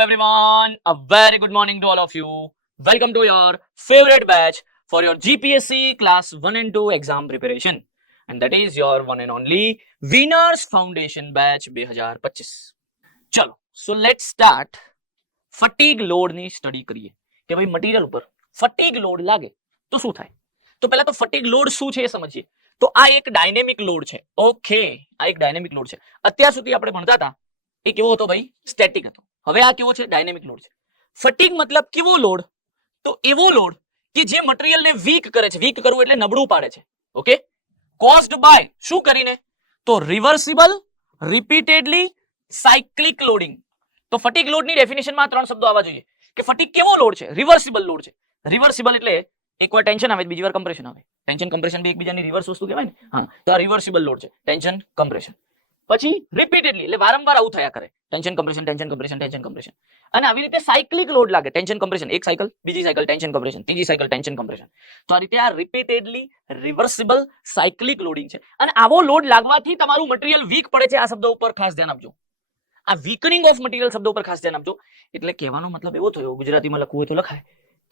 everyone. A very good morning to all of you. Welcome to your favorite batch for your GPSC class 1 and 2 exam preparation. And that is your one and only Winners Foundation batch 2025. ચલો, so let's start fatigue load ની study કરીએ કે ભાઈ material ઉપર fatigue load લાગે તો શું થાય. તો પહેલા તો ફટીગ લોડ શું છે એ સમજીએ. તો આ એક ડાયનેમિક લોડ છે. ઓકે, આ એક ડાયનેમિક લોડ છે. અત્યાર સુધી આપણે ભણતા હતા એ કેવો હતો ભાઈ? સ્ટેટિક હતો. હવે આ કેવો છે? ડાયનેમિક લોડ છે. ફટીગ મતલબ કેવો લોડ? તો એવો લોડ કે જે મટીરિયલને વીક કરે છે. વીક કરવું એટલે નબળું પાડે છે. ઓકે, કોઝ્ડ બાય શું કરીને? તો રિવર્સિબલ, રિપીટેડલી, સાયક્લિક લોડિંગ. તો ફટીગ લોડની ડેફિનેશનમાં ત્રણ શબ્દો આવવા જોઈએ કે ફટીગ કેવો લોડ છે? રિવર્સિબલ લોડ છે. રિવર્સિબલ એટલે એકવાર ટેન્શન આવે બીજી વાર કમ્પ્રેશન આવે. ટેન્શન કમ્પ્રેશન બે એકબીજાની રિવર્સ વસ્તુ કહેવાય ને. હા, તો આ રિવર્સિબલ લોડ છે, ટેન્શન કમ્પ્રેશન. પછી રિપીટેડલી એટલે વારંવાર આવું થયા કરે, tension compression, tension compression, tension compression. અને આવી રીતે સાયક્લિક લોડ લાગે, ટેન્શન કમ્પ્રેશન એક સાયકલ, બીજી સાયકલ ટેન્શન કમ્પ્રેશન, ત્રીજી સાયકલ ટેન્શન કમ્પ્રેશન. તો આ રીતે આ રિપીટેડલી રિવર્સિબલ સાયક્લિક લોડિંગ છે. અને આવો લોડ લાગવાથી તમારું મટીરિયલ વીક પડે છે. આ શબ્દ ઉપર ખાસ ધ્યાન આપજો. આ વીકનિંગ ઓફ મટીરિયલ શબ્દ ઉપર ખાસ ધ્યાન આપજો. એટલે કહેવાનો મતલબ એવો થયો, ગુજરાતીમાં લખવું હોય તો લખાય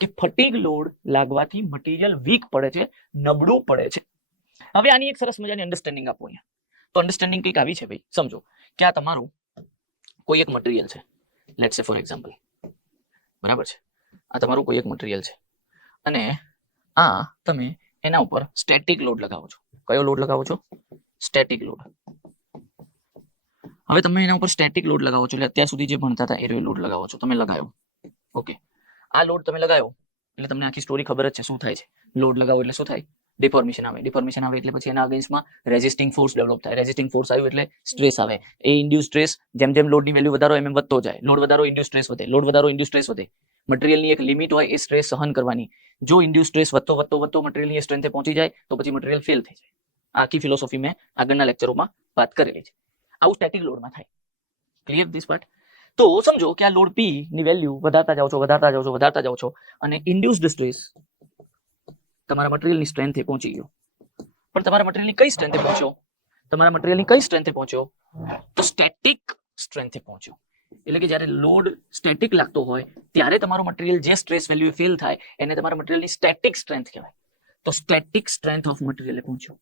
કે ફટીગ લોડ લાગવાથી મટીરિયલ વીક પડે છે, નબળું પડે છે. હવે આની એક સરસ મજાની અન્ડરસ્ટેન્ડિંગ આપો અહીંયા. તો અન્ડરસ્ટેન્ડિંગ કંઈક આવી છે ભાઈ, સમજો કે આ તમારું કોઈ એક મટીરિયલ છે. લેટ્સ સે ફોર એક્ઝામ્પલ, બરાબર છે, આ તમારું કોઈ એક મટીરિયલ છે અને આ તમે એના ઉપર સ્ટેટિક લોડ લગાવો છો. કયો લોડ લગાવો છો? Static load. હવે તમે એના ઉપર સ્ટેટિક લોડ લગાવો છો એટલે અત્યાર સુધી જે ભણતા હતા એ લોડ લગાવો છો. તમે લગાવ્યો, ઓકે, આ લોડ તમે લગાવ્યો એટલે તમને આખી સ્ટોરી ખબર જ છે શું થાય છે. લોડ લગાવો એટલે શું થાય? ડિફોર્મેશન આવે. ડિફોર્મેશન આવે એટલે પછી એના અગેન્સ્ટમાં રેઝિસ્ટિંગ ફોર્સ ડેવલપ થાય. રેઝિસ્ટિંગ ફોર્સ આવ્યું એટલે સ્ટ્રેસ આવે. એ ઇન્ડ્યુસ સ્ટ્રેસ જેમ જેમ લોડની વેલ્યુ વધારો એમ વધતો જાય. લોડ વધારો ઇન્ડ્યુસ સ્ટ્રેસ વધે, લોડ વધારો ઇન્ડ્યુસ સ્ટ્રેસ વધે. મટીરિયલની એક લિમિટ હોય એ સ્ટ્રેસ સહન કરવાની. જો ઇન્ડ્યુસ સ્ટ્રેસ વધતો મટીરિયલની સ્ટ્રેન્થે પહોંચી જાય તો પછી મટીરિયલ ફેલ થઈ જાય. આખી ફિલોસોફી મેં આગળના લેક્ચરોમાં વાત કરેલી છે. આવું સ્ટેટિક લોડમાં થાય. Clear this part? તો સમજો કે આ લોડ P ની વેલ્યુ વધારતા જાઓ છો અને ઇન્ડ્યુસ્ડ સ્ટ્રેસ તમારા મટીરિયલની સ્ટ્રેન્થે પહોંચી ગયો. પણ તમારા મટીરિયલની કઈ સ્ટ્રેન્થે પહોંચ્યો? તમારા મટીરિયલની કઈ સ્ટ્રેન્થે પહોંચ્યો? તો સ્ટેટિક સ્ટ્રેન્થે પહોંચ્યો. એટલે કે જ્યારે લોડ સ્ટેટિક લાગતો હોય ત્યારે તમારું મટીરિયલ જે સ્ટ્રેસ વેલ્યુ ફેલ થાય એને તમારા મટીરિયલની સ્ટેટિક સ્ટ્રેન્થ કહેવાય. તો સ્ટેટિક સ્ટ્રેન્થ ઓફ મટીરિયલ પહોંચ્યો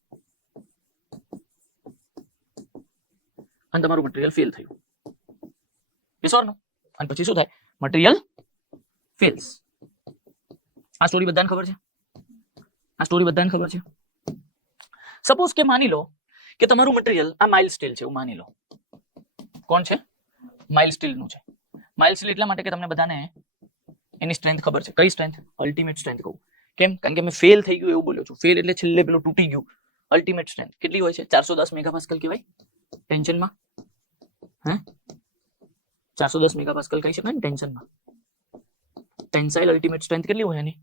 અને તમારું મટીરિયલ ફેલ થયું. Yes or no? અને પછી શું થાય? Material fails. આ સ્ટોરી બધાને ખબર છે? આ સ્ટોરી બધાને ખબર છે? સપોઝ કે માની લો કે તમારું મટીરિયલ આ માઇલ્ડ સ્ટીલ છે એવું માની લો. કોણ છે? માઇલ્ડ સ્ટીલ નું છે. માઇલ્ડ સ્ટીલ એટલા માટે કે તમને બધાને એની સ્ટ્રેન્થ ખબર છે. કઈ સ્ટ્રેન્થ? અલ્ટિમેટ સ્ટ્રેન્થ કહું. કેમ? કારણ કે મેં ફેલ થઈ ગયું એવું બોલ્યો છું. ફેલ એટલે છેલ્લે પેલું તૂટી ગયું. અલ્ટિમેટ સ્ટ્રેન્થ કેટલી હોય છે? 410 મેગાપાસ્કલ કહેવાય ટેન્શનમાં. હે, 410 મેગાપાસ્કલ કહી શકાય ને ટેન્શનમાં. ટેન્સાઇલ અલ્ટિમેટ સ્ટ્રેન્થ કેટલી હોય એની?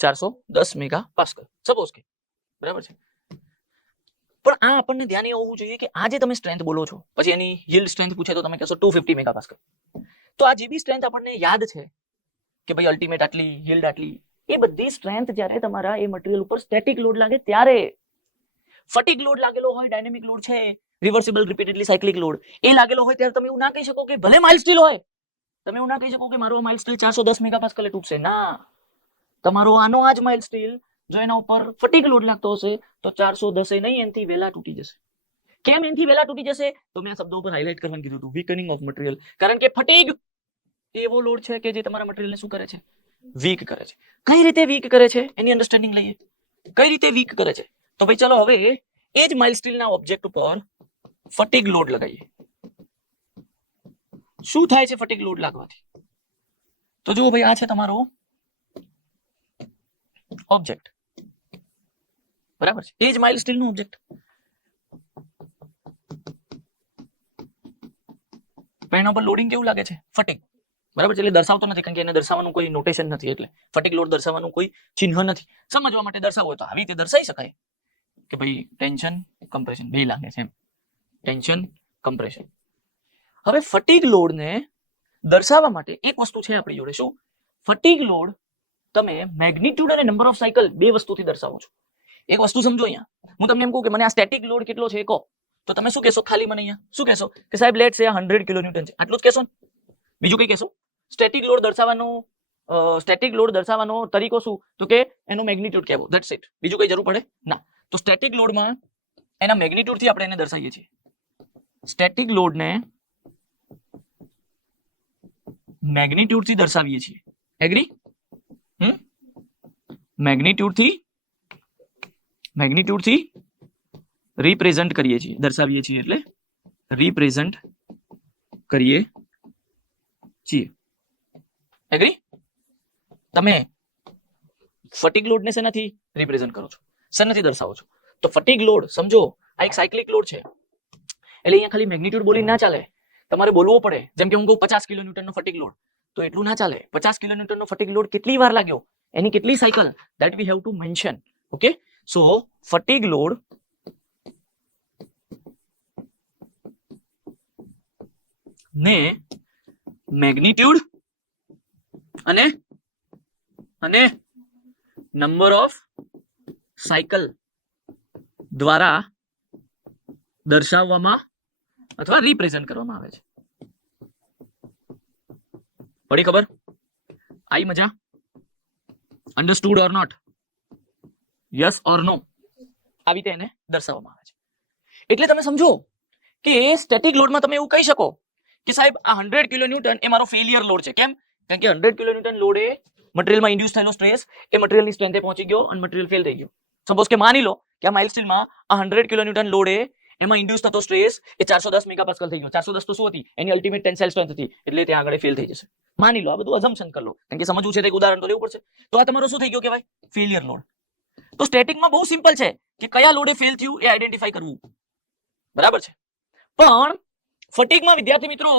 410 મેગાપાસ્કલ સપોઝ કે, બરાબર છે. પણ આ આપણને ધ્યાન એ હોવું જોઈએ કે આ જે તમે સ્ટ્રેન્થ બોલો છો પછી એની યીલ્ડ સ્ટ્રેન્થ પૂછે તો તમે કહેશો 250 મેગાપાસ્કલ. તો આ જે બી સ્ટ્રેન્થ આપણને યાદ છે કે ભાઈ અલ્ટિમેટ આટલી, યીલ્ડ આટલી, એ બધી સ્ટ્રેન્થ જ્યારે તમારા એ મટીરિયલ ઉપર સ્ટેટિક લોડ લાગે ત્યારે. ફટીગ લોડ લાગેલો હોય, ડાયનેમિક લોડ છે, રિવર્સિબલ, રિપીટેડલી સાયક્લિક લોડ એ લાગેલો હોય ત્યારે તમે એવું ના કહી શકો કે ભલે માઇલ્ડ સ્ટીલ હોય, તમે એવું ના કહી શકો કે મારો માઇલ્ડ સ્ટીલ 410 મેગાપાસ્કલે તૂટશે. ના, તમારો આનો આ જ માઇલ્ડ સ્ટીલ જો એના ઉપર ફટીગ લોડ લાગતો હશે તો 410 નહીં, એનથી વહેલા તૂટી જશે. કેમ એનથી વહેલા તૂટી જશે? તો મેં આ શબ્દો ઉપર હાઇલાઇટ કરવાનું કીધું હતું, વીકનિંગ ઓફ મટીરિયલ. કારણ કે ફટીગ એવો લોડ છે કે જે તમારા મટીરિયલને શું કરે છે? વીક કરે છે. કઈ રીતે વીક કરે છે એની અન્ડરસ્ટેન્ડિંગ લઈએ. કઈ રીતે વીક કરે છે? તો ભાઈ ચલો હવે એ જ માઇલ્ડ સ્ટીલના ઓબ્જેક્ટ ઉપર ફટીગ લોડ લગાવીએ. શું થાય છે ફટીગ લોડ લાગવાથી? તો જુઓ ભાઈ, આ છે તમારો ઓબ્જેક્ટ, બરાબર છે, એ જ માઇલ્ડ સ્ટીલ નું ઓબ્જેક્ટ. પણ એના પર લોડિંગ કેવું લાગે છે? ફટીગ, બરાબર છે. એટલે દર્શાવતો નથી કારણ કે એને દર્શાવવાનું કોઈ નોટેશન નથી. એટલે ફટીગ લોડ દર્શાવવાનું કોઈ ચિહ્ન નથી. સમજવા માટે દર્શાવવું હોય તો આવી રીતે દર્શાવી શકાય કે ભાઈ ટેન્શન કમ્પ્રેશન બે લાગે છે એમ. Tension compression. હવે ફટીગ લોડને દર્શાવવા માટે એક વસ્તુ છે આપણી જોડે. શું? ફટીગ લોડ તમે મેગ્નિટ્યુડ અને નંબર ઓફ સાયકલ બે વસ્તુથી દર્શાવો છો. એક વસ્તુ સમજો, અહીંયા હું તમને એમ કહું કે મને આ સ્ટેટિક લોડ કેટલો છે કહો, તો તમે શું કહેશો? ખાલી મને અહીંયા શું કહેશો કે સાહેબ લેટ્સ સે 100 કિલોન્યુટન છે, આટલું જ કહેશો ને? બીજું કઈ કહેશો? સ્ટેટિક લોડ દર્શાવવાનો તરીકો શું? તો કે એનો મેગ્નિટ્યુડ કહેવો, ધેટ્સ ઇટ. બીજું કઈ જરૂર પડે ના. તો સ્ટેટિક લોડમાં એના મેગ્નિટ્યુડ થી આપણે એને દર્શાવીએ છીએ. સ્ટેટિક લોડને મેગ્નિટ્યુડ થી દર્શાવીએ છીએ. એગ્રી? મેગ્નિટ્યુડ થી રિપ્રેઝન્ટ કરીએ છીએ, દર્શાવીએ છીએ એટલે રિપ્રેઝન્ટ કરીએ છીએ. એગ્રી? તમે ફટીગ લોડને શેનાથી રિપ્રેઝન્ટ કરો છો, શેનાથી દર્શાવો છો? તો ફટીગ લોડ સમજો આ એક સાયક્લિક લોડ છે, એટલે અહીંયા ખાલી મેગ્નિટ્યુડ બોલી ના ચાલે, તમારે બોલવું પડે. જેમ કે હું કહું 50 કિલોન્યુટનનો ફટીગ લોડ, તો એટલું ના ચાલે. 50 કિલોન્યુટનનો ફટીગ લોડ કેટલી વાર લાગ્યો, એની કેટલી cycle, that we have to mention. Okay, so fatigue load ને મેગ્નિટ્યુડ અને નંબર ઓફ સાયકલ દ્વારા દર્શાવવામાં અથવા રિપ્રેઝન્ટ કરવામાં આવે છે. પડી ખબર? આઈ મજા? Understood or not? Yes or no? આવી રીતે એને દર્શાવવામાં આવે છે. એટલે તમે સમજો કે સ્ટેટિક લોડમાં તમે એવું કહી શકો કે સાહેબ આ 100 કિલોન્યુટન એ મારો ફેલિયર લોડ છે. કેમ? કારણ કે 100 કિલોન્યુટન લોડ એ મટીરિયલમાં ઇન્ડ્યુસ થયેલો સ્ટ્રેસ એ મટીરિયલની સ્ટ્રેન્થે પહોંચી ગયો અને મટીરિયલ ફેલ થઈ ગયું. સપોઝ કે માની લો કે આ માઇલ સ્ટીલમાં આ 100 કિલોન્યુટન લોડ એ એમાં ઇન્ડ્યુસ થતો સ્ટ્રેસ એ 410 મેગાપાસ્કલ થઈ ગયો. 410 તો શું હતી? એની અલ્ટિમેટ ટેન્સાઇલ સ્ટ્રેન્થ હતી, એટલે ત્યાં આગળ ફેલ થઈ જશે. માની લો, આ બધું અઝમ્પશન કરી લો, કારણ કે સમજવું છે તો એક ઉદાહરણ તો લેવું પડશે. તો આ તમારો શું થઈ ગયો કહેવાય? Failure load. તો સ્ટેટિકમાં બહુ સિમ્પલ છે કે કયા લોડે ફેલ થયું એ આઈડેન્ટિફાઈ કરવું, બરાબર છે. પણ ફટીગમાં વિદ્યાર્થી મિત્રો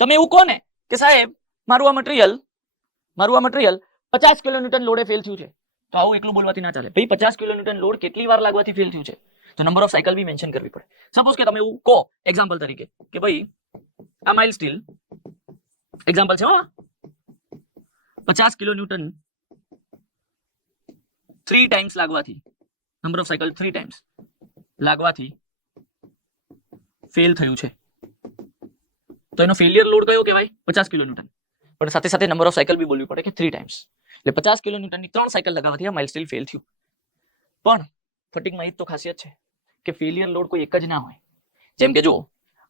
તમે એવું કહો ને કે સાહેબ મારું આ મટીરિયલ 50 કિલોન્યુટન લોડે ફેલ થયું છે, તો આવું એકલું બોલવાથી ના ચાલે. ભાઈ 50 કિલોન્યુટન લોડ કેટલી વાર લાગવાથી ફેલ થયું છે, તો number of cycle be mention કરવી પડે. સપોઝ કે તમે એવું કહો એક્ઝામ્પલ તરીકે કે ભાઈ આ માઇલ સ્ટીલ એક્ઝામ્પલ છે, 50 કિલોન્યુટન 3 ટાઈમ્સ લાગવાથી, નંબર ઓફ સાયકલ 3 ટાઈમ્સ લાગવાથી ફેલ થયું છે, તો એનો ફેલિયર લોડ કયો કહેવાય? 50 કિલોન્યુટન. પણ સાથે સાથે નંબર ઓફ સાયકલ બી બોલવી પડે કે 3 ટાઈમ્સ, એટલે 50 કિલોન્યુટનની 3 સાયકલ લગાવવાથી આ માઇલ સ્ટીલ ફેલ થયું. પણ ફટીગમાં એ તો ખાસિયત છે કે ફેલિયર લોડ કોઈ એક જ ના હોય. જેમ કે જો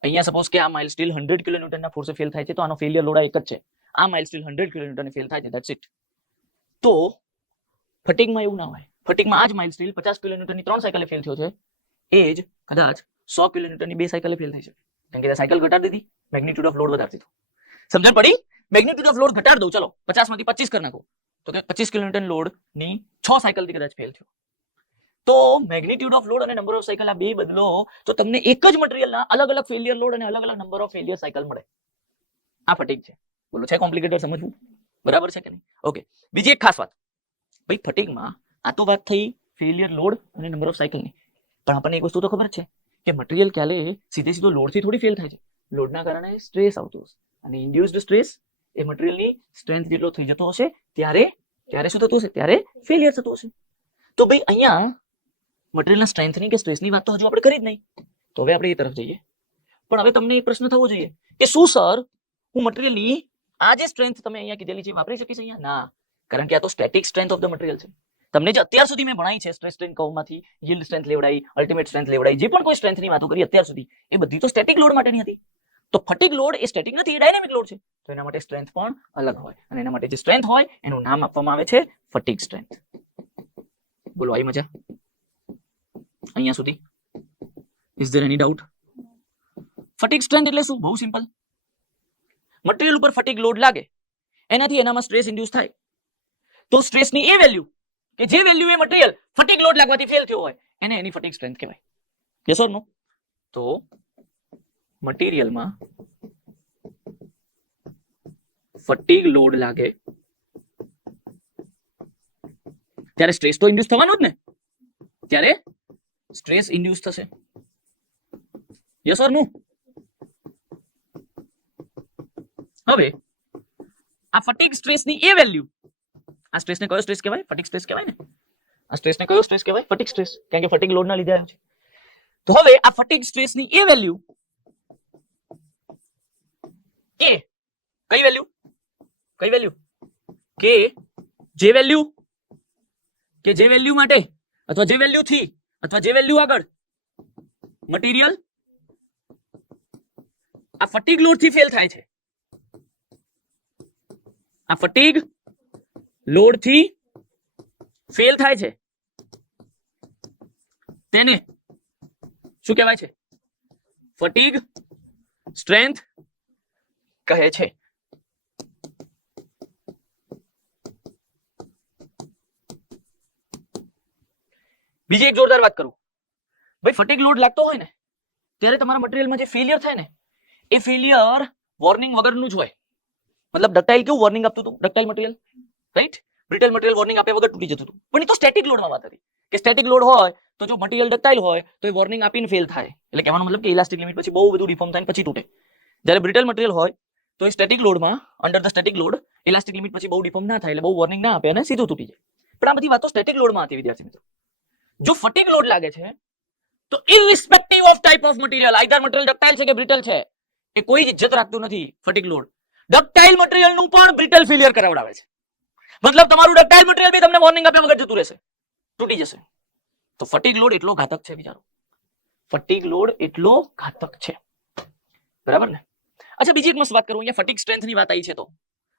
અહીંયા સપોઝ કે આ માઇલ સ્ટીલ 100 કિલોન્યુટનના ફોર્સે ફેલ થાય છે, તો આનો ફેલિયર લોડ એક જ છે. આ માઇલ સ્ટીલ 100 કિલોન્યુટને ફેલ થાય છે, ધેટ્સ ઇટ. તો ફટીગમાં એવું ના હોય. ફટીગમાં આ જ માઇલ સ્ટીલ 50 કિલોન્યુટનની 3 સાયકલે ફેલ થયો છે, એ જ કદાચ 100 કિલોન્યુટનની 2 સાયકલે ફેલ થઈ શકે, કારણ કે સાયકલ ઘટાડી દીધી, મેગ્નિટ્યુડ ઓફ લોડ વધારી દીધો. સમજણ પડી? મેગ્નિટ્યુડ ઓફ લોડ ઘટાડી દઉં, ચલો 50 માંથી 25 કરી નાખો, તો કે 25 કિલોન્યુટન લોડની 6 સાયકલથી કદાચ ફેલ થયો. તો મેગ્નિટ્યુડ ઓફ લોડ અને નંબર ઓફ સાયકલ આ બે બદલો તો તમને એક જ મટીરિયલના અલગ અલગ ફેલિયર લોડ અને અલગ અલગ નંબર ઓફ ફેલિયર સાયકલ મળે. આ ફટીગ છે. બોલો, છે કોમ્પ્લિકેટેડ સમજવું? બરાબર છે કે નહીં? ઓકે, બીજી એક ખાસ વાત, ભાઈ ફટીગમાં આ તો વાત થઈ ફેલિયર લોડ અને નંબર ઓફ સાયકલની, પણ આપણને એક વસ્તુ તો ખબર છે કે મટીરિયલ ક્યારે સીધો લોડથી થોડી ફેલ થાય છે. લોડના કારણે સ્ટ્રેસ આવતો હશે, અને ઇન્ડ્યુસ્ડ સ્ટ્રેસ એ મટીરિયલની સ્ટ્રેન્થ જેટલો થઈ જતો હશે ત્યારે શું થતું હશે? ત્યારે ફેલિયર થતું હશે. તો ભાઈ અહીંયા મટીરિયલના સ્ટ્રેન્થની કે સ્ટ્રેસની વાત તો હજુ આપણે કરી જ નહીં. તો હવે આપણે એ તરફ જઈએ. પણ હવે તમને એક પ્રશ્ન થવો જોઈએ કે શું સર હું મટીરિયલની આ જે સ્ટ્રેન્થ તમે અહીંયા કીધેલી છે વાપરી શકીશ અહીંયા? ના, કારણ કે આ તો static strength of the material છે. તમને જે અત્યાર સુધી મેં ભણાઈ છે સ્ટ્રેસ સ્ટ્રેન કર્વમાંથી યીલ્ડ સ્ટ્રેન્થ લેવડાઈ, અલ્ટિમેટ સ્ટ્રેન્થ લેવડાઈ, જે પણ કોઈ સ્ટ્રેન્થની વાતો કરી અત્યાર સુધી એ બધી તો સ્ટેટિક લોડ માટેની હતી. તો ફટીગ લોડ એ સ્ટેટિક નથી, એ ડાયનેમિક લોડ છે. તો એના માટે સ્ટ્રેન્થ પણ અલગ હોય, અને એના માટે જે સ્ટ્રેન્થ હોય એનું નામ આપવામાં આવે છે ફટીગ સ્ટ્રેન્થ. બોલો, આવી મજા અહીંયા સુધી? Is there any doubt? Fatigue strength એટલે શું? બહુ સિમ્પલ. મટીરિયલ ઉપર ફટીગ લોડ લાગે, એનાથી એનામાં સ્ટ્રેસ ઇન્ડ્યુસ થાય, તો સ્ટ્રેસની એ વેલ્યુ કે જે વેલ્યુ એ મટીરિયલ ફટીગ લોડ લાગવાથી ફેલ થયો હોય એને એની ફટીગ સ્ટ્રેન્થ કહેવાય. યસ ઓર નો? તો મટીરિયલમાં ફટીગ લોડ લાગે ત્યારે સ્ટ્રેસ તો ઇન્ડ્યુસ થવાનો જ ને, ત્યારે સ્ટ્રેસ ઇન્ડ્યુસ થશે. યસ ઓર નો? હવે આ ફટીગ સ્ટ્રેસની એ વેલ્યુ, આ સ્ટ્રેસને કયો સ્ટ્રેસ કહેવાય? ફટીગ સ્ટ્રેસ કહેવાય ને. આ સ્ટ્રેસને કયો સ્ટ્રેસ કહેવાય? ફટીગ સ્ટ્રેસ, કારણ કે ફટીગ લોડના લીધે આવ્યો છે. તો હવે આ ફટીગ સ્ટ્રેસની એ વેલ્યુ એ કઈ વેલ્યુ? કઈ વેલ્યુ? કે જે વેલ્યુ માટે અથવા જે વેલ્યુ થી અથવા જે વેલ્યુ આગળ મટીરિયલ આ ફટીગ લોડ થી ફેલ થાય છે, આ ફટીગ લોડ થી ફેલ થાય છે તેને શું કહેવાય છે? ફટીગ સ્ટ્રેન્થ કહે છે. બીજી એક જોરદાર વાત કરું ભાઈ, ફટીગ લોડ લાગતો હોય ને ત્યારે તમારા મટીરિયલમાં જે ફેલિયર થાય ને એ ફેલિયર વોર્નિંગ વગરનું જ હોય. મતલબ ડક્ટાઇલ કેવું વોર્નિંગ આપતું હતું? Ductile material, right? Brittle material warning આપ્યા વગર તૂટી જતું હતું. પણ એ તો સ્ટેટિક લોડમાં વાત હતી કે સ્ટેટિક લોડ હોય તો જો મટીરિયલ ડક્ટાઇલ હોય તો એ વોર્નિંગ આપીને ફેલ થાય. એટલે કહેવાનો મતલબ કે ઇલાસ્ટિક લિમિટ પછી બહુ બધું ડિફોર્મ થાય પછી તૂટે. જ્યારે બ્રિટલ મટીરિયલ હોય તો એ સ્ટેટિક લોડમાં under the static load elastic limit પછી બહુ ડિફોર્મ ના થાય એટલે બહુ વોર્નિંગ ના આપે અને સીધું તૂટી જાય. પણ આ બધી વાતો સ્ટેટિક લોડમાં હતી વિદ્યાર્થી મિત્રો. જો ફટીગ લોડ લાગે છે તો irrespective of type of material, either material ductile છે કે બ્રિટલ છે, એ કોઈ જ ઇજ્જત રાખતું નથી. ફટીગ લોડ ડક્ટાઇલ મટીરિયલ નું પણ બ્રિટલ ફેલિયર કરાવડાવે છે. મતલબ તમારું ડક્ટાઇલ મટીરિયલ બી તમને વોર્નિંગ આપ્યા વગર જતું રહેશે, તૂટી જશે. તો ફટીગ લોડ એટલો ઘાતક છે વિચારો, ફટીગ લોડ એટલો ઘાતક છે, બરાબર ને? અચ્છા, બીજી એક મસ્ત વાત કરું. અહીંયા ફટીગ સ્ટ્રેન્થ ની વાત આવી છે તો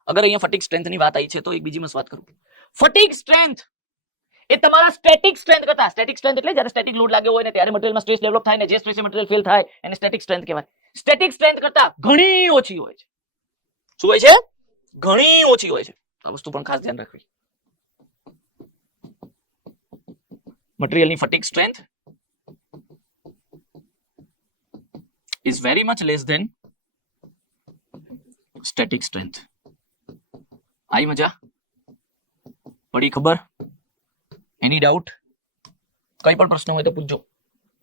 અગર અહીંયા ફટીગ સ્ટ્રેન્થ ની વાત આવી છે તો એક બીજી મસ્ત વાત કરું. ફટીગ સ્ટ્રેન્થ એ તમારા સ્ટેટિક સ્ટ્રેન્થ કરતા, સ્ટેટિક સ્ટ્રેન્થ એટલે જ્યારે સ્ટેટિક લોડ લાગ્યો હોય ને ત્યારે મટીરિયલમાં સ્ટ્રેસ ડેવલપ થાય ને જે સ્ટ્રેસે મટીરિયલ ફેલ થાય એને સ્ટેટિક સ્ટ્રેન્થ કહેવાય. સ્ટેટિક સ્ટ્રેન્થ કરતા ઘણી ઓછી હોય છે. શું હોય છે? ઘણી ઓછી હોય છે. આ વસ્તુ પણ ખાસ ધ્યાન રાખવી. મટીરિયલની fatigue strength is very much less than static strength. आई मजा पड़ी खबर? Any doubt? कई पण प्रश्न હોય તો પૂછજો,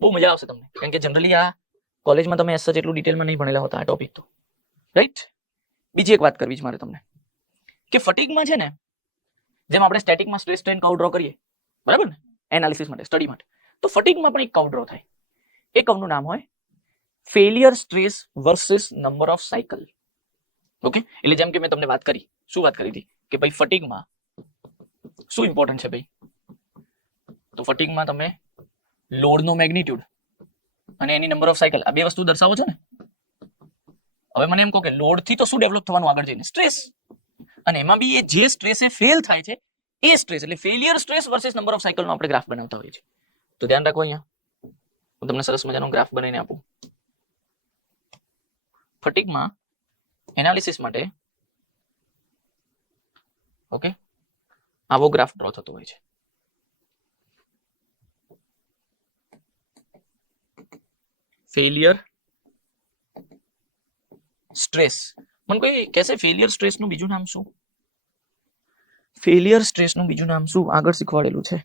બહુ મજા આવશે તમને. કારણ કે જનરલી આ કોલેજમાં તમે એસ સચ એટલું ડિટેલમાં નહીં ભણેલા હોતા આ ટોપિક તો, રાઈટ? બીજી એક વાત કરવી છે મારે તમને કે ફટીગમાં છે ને જેમ આપણે સ્ટેટિકમાં સ્ટ્રેસ સ્ટ્રેન કર્વ ડ્રો કરીએ, બરાબર ને, એનાલિસિસ માટે, સ્ટડી માટે, તો ફટીગમાં પણ એક કર્વ ડ્રો થાય. એ કર્વનું નામ હોય failure stress versus number of cycle. Okay, એટલે જેમ કે મેં તમને વાત કરી, શું વાત કરી હતી કે ભાઈ ફટીગમાં શું ઇમ્પોર્ટન્ટ છે ભાઈ? તો ફટીગમાં તમે લોડનો મેગ્નિટ્યુડ અને એની નંબર ઓફ સાયકલ આ બે વસ્તુ દર્શાવો છો ને. હવે મને એમ કહો કે લોડથી તો શું ડેવલપ થવાનું આગળ જઈને? સ્ટ્રેસ. અને એમાં બી એ જે સ્ટ્રેસે ફેલ થાય છે એ સ્ટ્રેસ એટલે failure stress versus number of સાયકલનો આપણે ગ્રાફ બનાવતા હોઈએ છીએ. તો ધ્યાન રાખો, અહીંયા હું તમને સરસ મજાનો ગ્રાફ બનાવીને આપું. ફટીગમાં એનાલિસિસ માટે ઓકે આવો ગ્રાફ ડ્રો થતો હોય છે. Failure stress. મને કોઈ કહેશે ફેલિયર સ્ટ્રેસ નું બીજું નામ શું? ફેલિયર સ્ટ્રેસ નું બીજું નામ શું? આગળ શીખવાડેલું છે,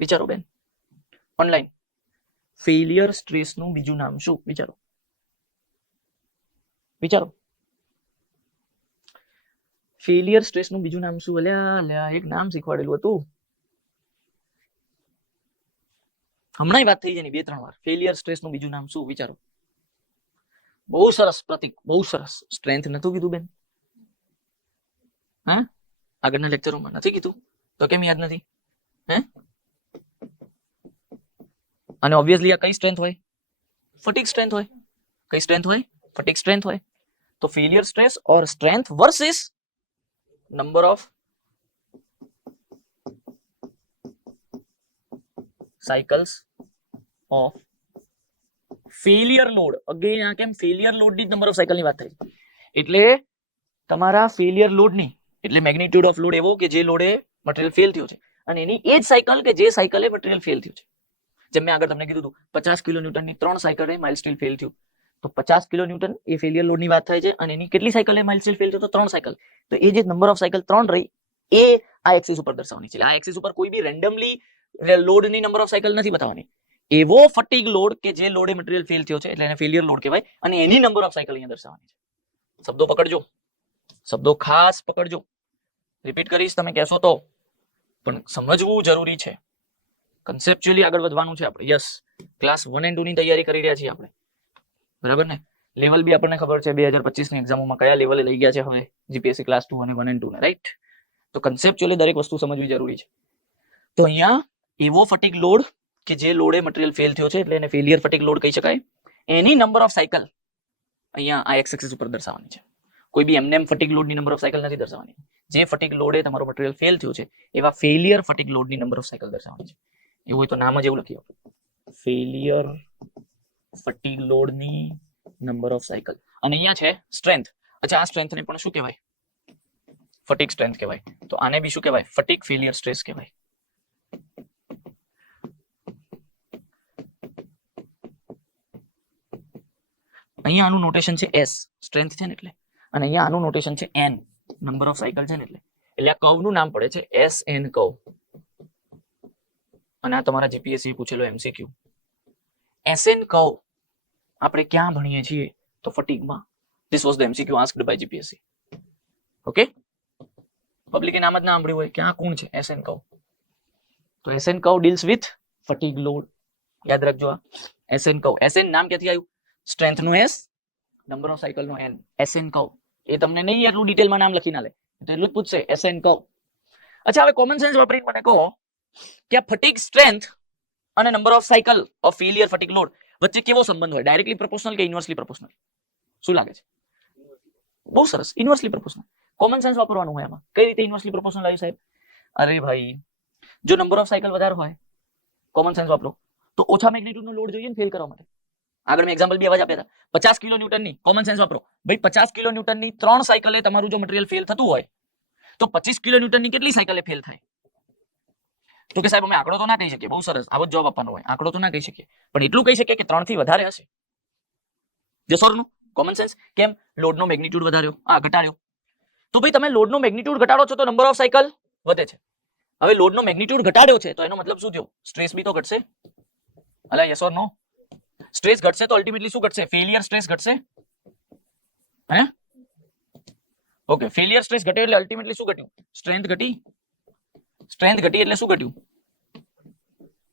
વિચારો બેન ઓનલાઈન. ફેલિયર સ્ટ્રેસ નું બીજું નામ શું? વિચારો વિચારો. ફેલિયર સ્ટ્રેસ નું બીજું નામ શું? અલ્યા એક નામ શીખવાડેલું હતું, હમણાં વાત થઈ જાય 2-3 વાર. ફેલિયર સ્ટ્રેસ નું બીજું નામ શું? વિચારો. બહુ સરસ પ્રતીક, બહુ સરસ. સ્ટ્રેન્થ નતું કીધું બેન? હા, આગળના લેક્ચરોમાં નથી કીધું તો કેમ યાદ નથી? હે? અને ઓબ્વિયસલી આ કઈ સ્ટ્રેન્થ હોય? ફટીગ સ્ટ્રેન્થ હોય. કઈ સ્ટ્રેન્થ હોય? ફટીગ સ્ટ્રેન્થ હોય. તો failure stress or strength versus number of cycles of failure load. Again આ કેમ ફેલિયર લોડ ની નંબર ઓફ સાયકલ ની વાત થઈ? એટલે તમારા ફેલિયર લોડ ની એટલે મેગ્નિટ્યુડ ઓફ લોડ એવો કે જે લોડે મટીરિયલ ફેલ થયો છે અને એની એ જ સાયકલ કે જે સાયકલે મટીરિયલ ફેલ થયું છે. જેમ મેં આગળ તમને કીધું હતું 50 કિલો ન્યૂટનની 3 સાયકલે માઇલ સ્ટીલ ફેલ થયું, તો 50 કિલો ન્યૂટન એ ફેલિયર લોડની વાત થાય છે અને એની કેટલી સાયકલે માઇલ સ્ટીલ ફેલ થયો? તો 3 સાયકલ. તો એ જે નંબર ઓફ સાયકલ 3 રહી એ આ એક્સિસ ઉપર દર્શાવવાની છે. આ એક્સિસ ઉપર કોઈ બી રેન્ડમલી લોડની નંબર ઓફ સાયકલ નથી બતાવવાની. એવો ફટીગ લોડ કે જે લોડે મટીરિયલ ફેલ થયો છે એટલે એને ફેલિયર લોડ કહેવાય અને એની નંબર ઓફ સાયકલ અહીંયા દર્શાવવાની છે. શબ્દો પકડજો, શબ્દો ખાસ પકડજો. રિપીટ કરીશ તમે કહેશો તો, પણ સમજવું જરૂરી છે. કન્સેપ્ચ્યુઅલી આગળ વધવાનું છે આપણે. યસ, ક્લાસ 1 અને 2 ની તૈયારી કરી રહ્યા છીએ આપણે, બરાબર ને? લેવલ બી આપણને ખબર છે 2025 ની એક્ઝામોમાં કયા લેવલે લઈ ગયા છે હવે જીપીએસસી ક્લાસ 2 અને 1 અને 2 ને, રાઈટ? તો કન્સેપ્ચ્યુઅલી દરેક વસ્તુ સમજવી જરૂરી છે. તો અહીંયા એવો ફટીગ લોડ કે જે લોડે મટીરિયલ ફેલ થયો છે એટલે એને ફેલિયર ફટીગ લોડ કહી શકાય. એની નંબર ઓફ સાયકલ અહીંયા આ એક્સ એક્સિસ ઉપર દર્શાવવાની છે. કોઈ બી એમને એમ ફટીગ લોડની નંબર ઓફ સાયકલ નથી દર્શાવવાની. જે ફટીગ લોડે તમારો મટીરિયલ ફેલ થયો છે એવા ફેલિયર ફટીગ લોડની નંબર ઓફ સાયકલ દર્શાવવાની છે. એવું હોય તો નામ જ એવું લખી આપો, ફેલિયર ફટીગ લોડની નંબર ઓફ સાયકલ. અને અહીંયા છે સ્ટ્રેન્થ. અચ્છા, આ સ્ટ્રેન્થને પણ શું કહેવાય? ફટીગ સ્ટ્રેન્થ કહેવાય. તો આને બી શું કહેવાય? ફટીગ ફેલિયર સ્ટ્રેસ કહેવાય. અહીંયા આનું નોટેશન છે S, સ્ટ્રેન્થ છે ને એટલે, અને અહીંયા આનું નોટેશન છે N, નંબર ઓફ સાયકલ છે ને એટલે. એટલે આ કર્વનું નામ પડે છે SN કર્વ. અને આ તમારા જીપીએસસી પૂછેલો MCQ. SN કર્વ આપણે ક્યાં ભણીએ છીએ? તો ફટીગમાં. This was the MCQ asked by GPSC. Okay, પબ્લિકે નામ જ ના સાંભળ્યું હોય કે આ કોણ છે SN કર્વ. તો SN curve deals with fatigue load. યાદ રાખજો આ SN કર્વ. SN નામ ક્યાંથી આવ્યું? સ્ટ્રેન્થ નું S, નંબર ઓફ સાયકલ નો N. SN કર્વ એ તમને નહીં એટલું ડિટેલમાં નામ લખી ના લે, તો એટલું જ પૂછશે SN કર્વ. અચ્છા, હવે કોમન સેન્સ વાપરીને મને કહો કે આ ફટીગ સ્ટ્રેન્થ અને number of cycle of failure fatigue load વચ્ચે કેવો સંબંધ હોય? ડાયરેક્ટલી પ્રોપોર્શનલ કે ઇન્વર્સલી પ્રોપોર્શનલ? શું લાગે છે? બહુ સરસ, ઇન્વર્સલી પ્રોપોર્શનલ. કોમન સેન્સ વાપરવાનું હોય આમાં. કઈ રીતે ઇન્વર્સલી પ્રોપોર્શનલ આવ્યું સાહેબ? અરે ભાઈ, જો નંબર ઓફ સાયકલ વધારે હોય, કોમન સેન્સ વાપરો, તો ઓછા મેગ્નિટ્યુડનો લોડ જોઈએ ને ફેલ કરવા માટે. આગળ મેં એક્ઝામ્પલ બી અવાજ આપ્યા હતા. 50 કિલો ન્યૂટનની, કોમન સેન્સ વાપરો ભાઈ, 50 કિલો ન્યૂટનની 3 સાયકલે તમારું જો મટીરિયલ ફેલ થતું હોય તો 25 કિલો ન્યૂટનની કેટલી સાયકલે ફેલ થાય? તો કે સાહેબ અમે આંકડો તો ના કહી શકીએ. બહુ સરસ, આવો જવાબ આપવાનો હોય. આંકડો તો ના કહી શકીએ, પણ એટલું કહી શકીએ કે 3 થી વધારે હશે. Yes or no? Common sense. કેમ? લોડનો મેગ્નિટ્યુડ વધાર્યો, ઘટાડ્યો. તો ભાઈ તમે લોડનો મેગ્નિટ્યુડ ઘટાડો છો તો નંબર ઓફ સાયકલ વધે છે. હવે લોડનો મેગ્નિટ્યુડ ઘટાડ્યો છે તો એનો મતલબ શું થયો? સ્ટ્રેસ બી તો ઘટશે. અલા યસ ઓર નો? સ્ટ્રેસ ઘટશે તો અલ્ટિમેટલી શું ઘટશે? ફેલિયર સ્ટ્રેસ ઘટશે. હે? ઓકે, ફેલિયર સ્ટ્રેસ ઘટ્યો એટલે અલ્ટિમેટલી શું ઘટ્યું? સ્ટ્રેન્થ ઘટી. સ્ટ્રેન્થ ઘટી એટલે શું ઘટ્યું?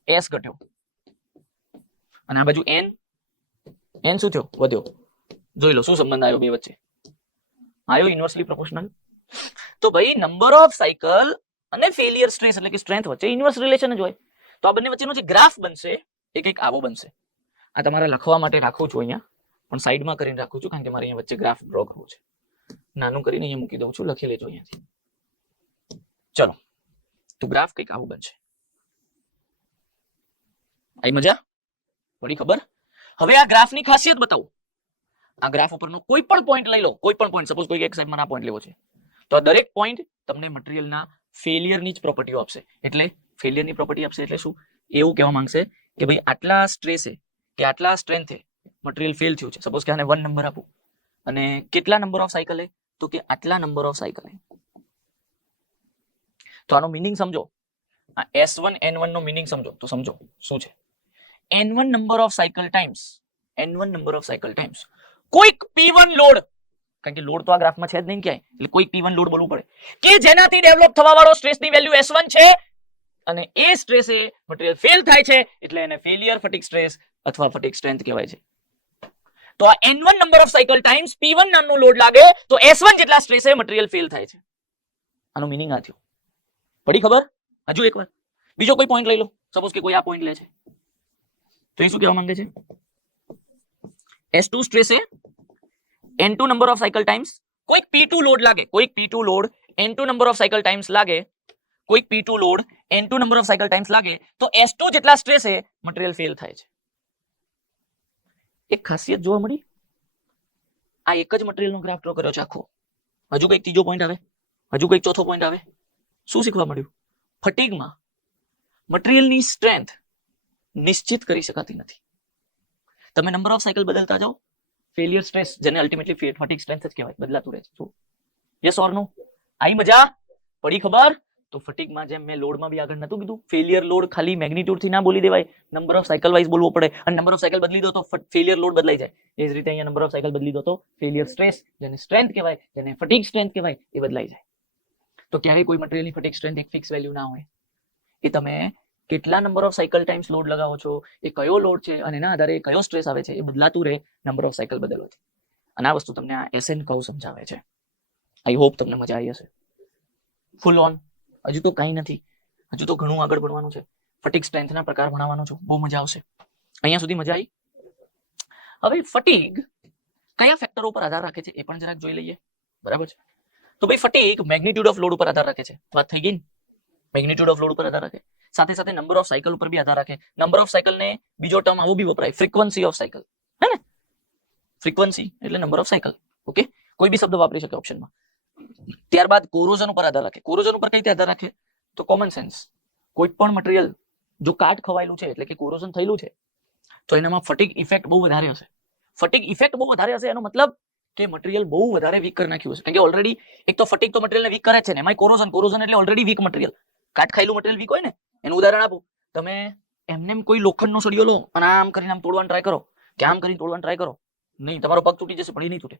S ઘટ્યો. અને આ બાજુ N શું થયો? વધ્યો. જોઈ લો શું સંબંધ આવ્યો બે વચ્ચે. આવ્યો ઇન્વર્સલી પ્રોપોર્શનલ. તો ભાઈ નંબર ઓફ સાયકલ અને ફેલિયર સ્ટ્રેસ એટલે કે સ્ટ્રેન્થ વચ્ચે ઇન્વર્સ રિલેશન જ હોય. તો આ બંને વચ્ચેનો જે ગ્રાફ બનશે એ કંઈક આવો બનશે. આ તમારે લખવા માટે રાખું છું અહીંયા, પણ સાઈડમાં કરીને રાખું છું કારણ કે મારે અહીંયા વચ્ચે ગ્રાફ ડ્રો કરવું છે. નાનું કરીને અહીંયા મૂકી દઉં છું, લખી લેજો અહીંયાથી. ચલો, તો ગ્રાફ કંઈક આવું બનશે. આઈ મજા પડી? ખબર? હવે આ ગ્રાફની ખાસિયત બતાવું. આ ગ્રાફ ઉપરનો કોઈ પણ પોઈન્ટ લઈ લો, કોઈ પણ પોઈન્ટ, સપોઝ કોઈ એક સાઈડમાં આ પોઈન્ટ લેવો છે, તો આ દરેક પોઈન્ટ તમને મટીરિયલના ફેલિયરની જ પ્રોપર્ટીઓ આપશે. એટલે ફેલિયરની પ્રોપર્ટી આપશે એટલે શું? એવું કહેવા માંગશે કે ભાઈ આટલા સ્ટ્રેસે કે આટલા સ્ટ્રેન્થે મટીરિયલ ફેલ થયું છે. સપોઝ કે આને 1 નંબર આપું અને કેટલા નંબર ઓફ સાયકલે? તો કે આટલા નંબર ઓફ સાયકલે. તો આનો મીનિંગ સમજો. આ S1 N1 નો મીનિંગ સમજો તો સમજો શું છે. N1 number of cycle times કોઈક P1 લોડ, કારણ કે લોડ તો આ ગ્રાફમાં છે જ નહીં ક્યાંય, એટલે કોઈક P1 લોડ બોલવું પડે કે જેનાથી ડેવલપ થવા વાળો સ્ટ્રેસની વેલ્યુ S1 છે અને એ સ્ટ્રેસે મટીરિયલ ફેલ થાય છે એટલે એને ફેલિયર ફટીગ સ્ટ્રેસ અથવા ફટીગ સ્ટ્રેન્થ કહેવાય છે. તો આ N1 number of cycle times P1 નામનો લોડ લાગે તો S1 જેટલા સ્ટ્રેસે મટીરિયલ ફેલ થાય છે. આનો મીનિંગ આ થયો. પડી ખબર? હજુ એકવાર બીજો કોઈ પોઈન્ટ લઈ લો. સપોઝ કે કોઈ આ પોઈન્ટ લે છે તો એ શું કહેવા માંગે છે? S2 સ્ટ્રેસે N2 number of cycle times કોઈક P2 લોડ લાગે, કોઈક P2 load N2 number of cycle times લાગે, કોઈક P2 load N2 number of cycle times લાગે તો S2 જેટલા સ્ટ્રેસે મટીરિયલ ફેલ થાય છે. એક ખાસિયત જોવા મળી. આ એક જ મટીરિયલનો ગ્રાફ ડ્રો કર્યો છે આખો. હજુ કંઈક ત્રીજો પોઈન્ટ આવે, હજુ કંઈક ચોથો પોઈન્ટ આવે. શું શીખવા મળ્યું? ફટીગમાં મટીરિયલની સ્ટ્રેન્થ નિશ્ચિત કરી શકાતી નથી. તમે નંબર ઓફ સાયકલ બદલતા જાઓ, ફેલિયર સ્ટ્રેસ જેને અલ્ટિમેટલી ફટીગ સ્ટ્રેન્થ જ કહેવાય બદલાતું રહે છે. યસ ઓર નો? આઈ મજા પડી? ખબર? તો ફટીગમાં જેમ મેં લોડમાં બી આગળ નતું કીધું, ફેલિયર લોડ ખાલી મેગ્નિટ્યુડ થી ના બોલી દેવાય, નંબર ઓફ સાયકલ વાઇઝ બોલવો પડે. અને નંબર ઓફ સાયકલ બદલી દો તો ફેલિયર લોડ બદલાઈ જાય. એ જ રીતે અહીંયા નંબર ઓફ સાયકલ બદલી દો તો ફેલિયર સ્ટ્રેસ જેને સ્ટ્રેન્થ કહેવાય, જેને ફટીગ સ્ટ્રેન્થ કહેવાય એ બદલાઈ જાય. તો ક્યારેય કોઈ મટીરિયલની ફટીગ સ્ટ્રેન્થ એક ફિક્સ વેલ્યુ ના હોય. એ તમે કેટલા number of cycle times load લગાવો છો, એ કયો લોડ છે અને એના આધારે કયો સ્ટ્રેસ આવે છે એ બદલાતું રહે નંબર ઓફ સાયકલ બદલવાથી. અને આ વસ્તુ તમને આ એસએન કર્વ સમજાવે છે. આઈ હોપ તમને મજા આવી હશે. Full on. હજુ તો કંઈ નથી, હજુ તો ઘણું આગળ ભણવાનું છે. ફટીગ સ્ટ્રેન્થના પ્રકાર ભણાવવાનો છું, બહુ મજા આવશે. અહીંયા સુધી મજા આવી. હવે ફટીગ કયા ફેક્ટરો પર આધાર રાખે છે એ પણ જરાક જોઈ લઈએ. બરાબર છે. તો ભાઈ ફટીગ મેગ્નિટ્યુડ ઓફ લોડ ઉપર આધાર રાખે છે. વાત થઈ ગઈ ને? મેગ્નિટ્યુડ ઓફ લોડ ઉપર આધાર રાખે, સાથે સાથે નંબર ઓફ સાયકલ ઉપર બી આધાર રાખે. નંબર ઓફ સાયકલ ને બીજો ટર્મ આવો બી વપરાય, ફ્રીક્વન્સી ઓફ સાયકલ, હે ને? ફ્રીક્વન્સી એટલે નંબર ઓફ સાયકલ. ઓકે, કોઈ બી શબ્દ વાપરી શકે ઓપ્શનમાં. ત્યારબાદ કોરોઝન ઉપર આધાર રાખે. કોરોઝન ઉપર કઈ રીતે આધાર રાખે? તો કોમન સેન્સ. કોઈ પણ મટીરિયલ જો કાટ ખવાયેલું છે એટલે કે કોરોઝન થયેલું છે તો એનામાં ફટીગ ઇફેક્ટ બહુ વધારે હશે. ફટીગ ઇફેક્ટ બહુ વધારે હશે એનો મતલબ કે મટીરિયલ બહુ વધારે વીક કરી નાખ્યું હશે. કારણ કે ઓલરેડી એક તો ફટીગ તો મટીરિયલને વીક કરે છે ને, એમાં કોરોઝન એટલે ઓલરેડી વીક મટીરિયલ. કાટ ખાયેલું મટીરિયલ વીક હોય ને. એનું ઉદાહરણ આપું, તમે એમને કોઈ લોખંડનો સળિયો લો અને આમ કરીને આમ તોડવાનો ટ્રાય કરો કે આમ કરીને તોડવાનો ટ્રાય કરો, નહીં, તમારો પગ તૂટી જશે પણ એ નહીં તૂટે.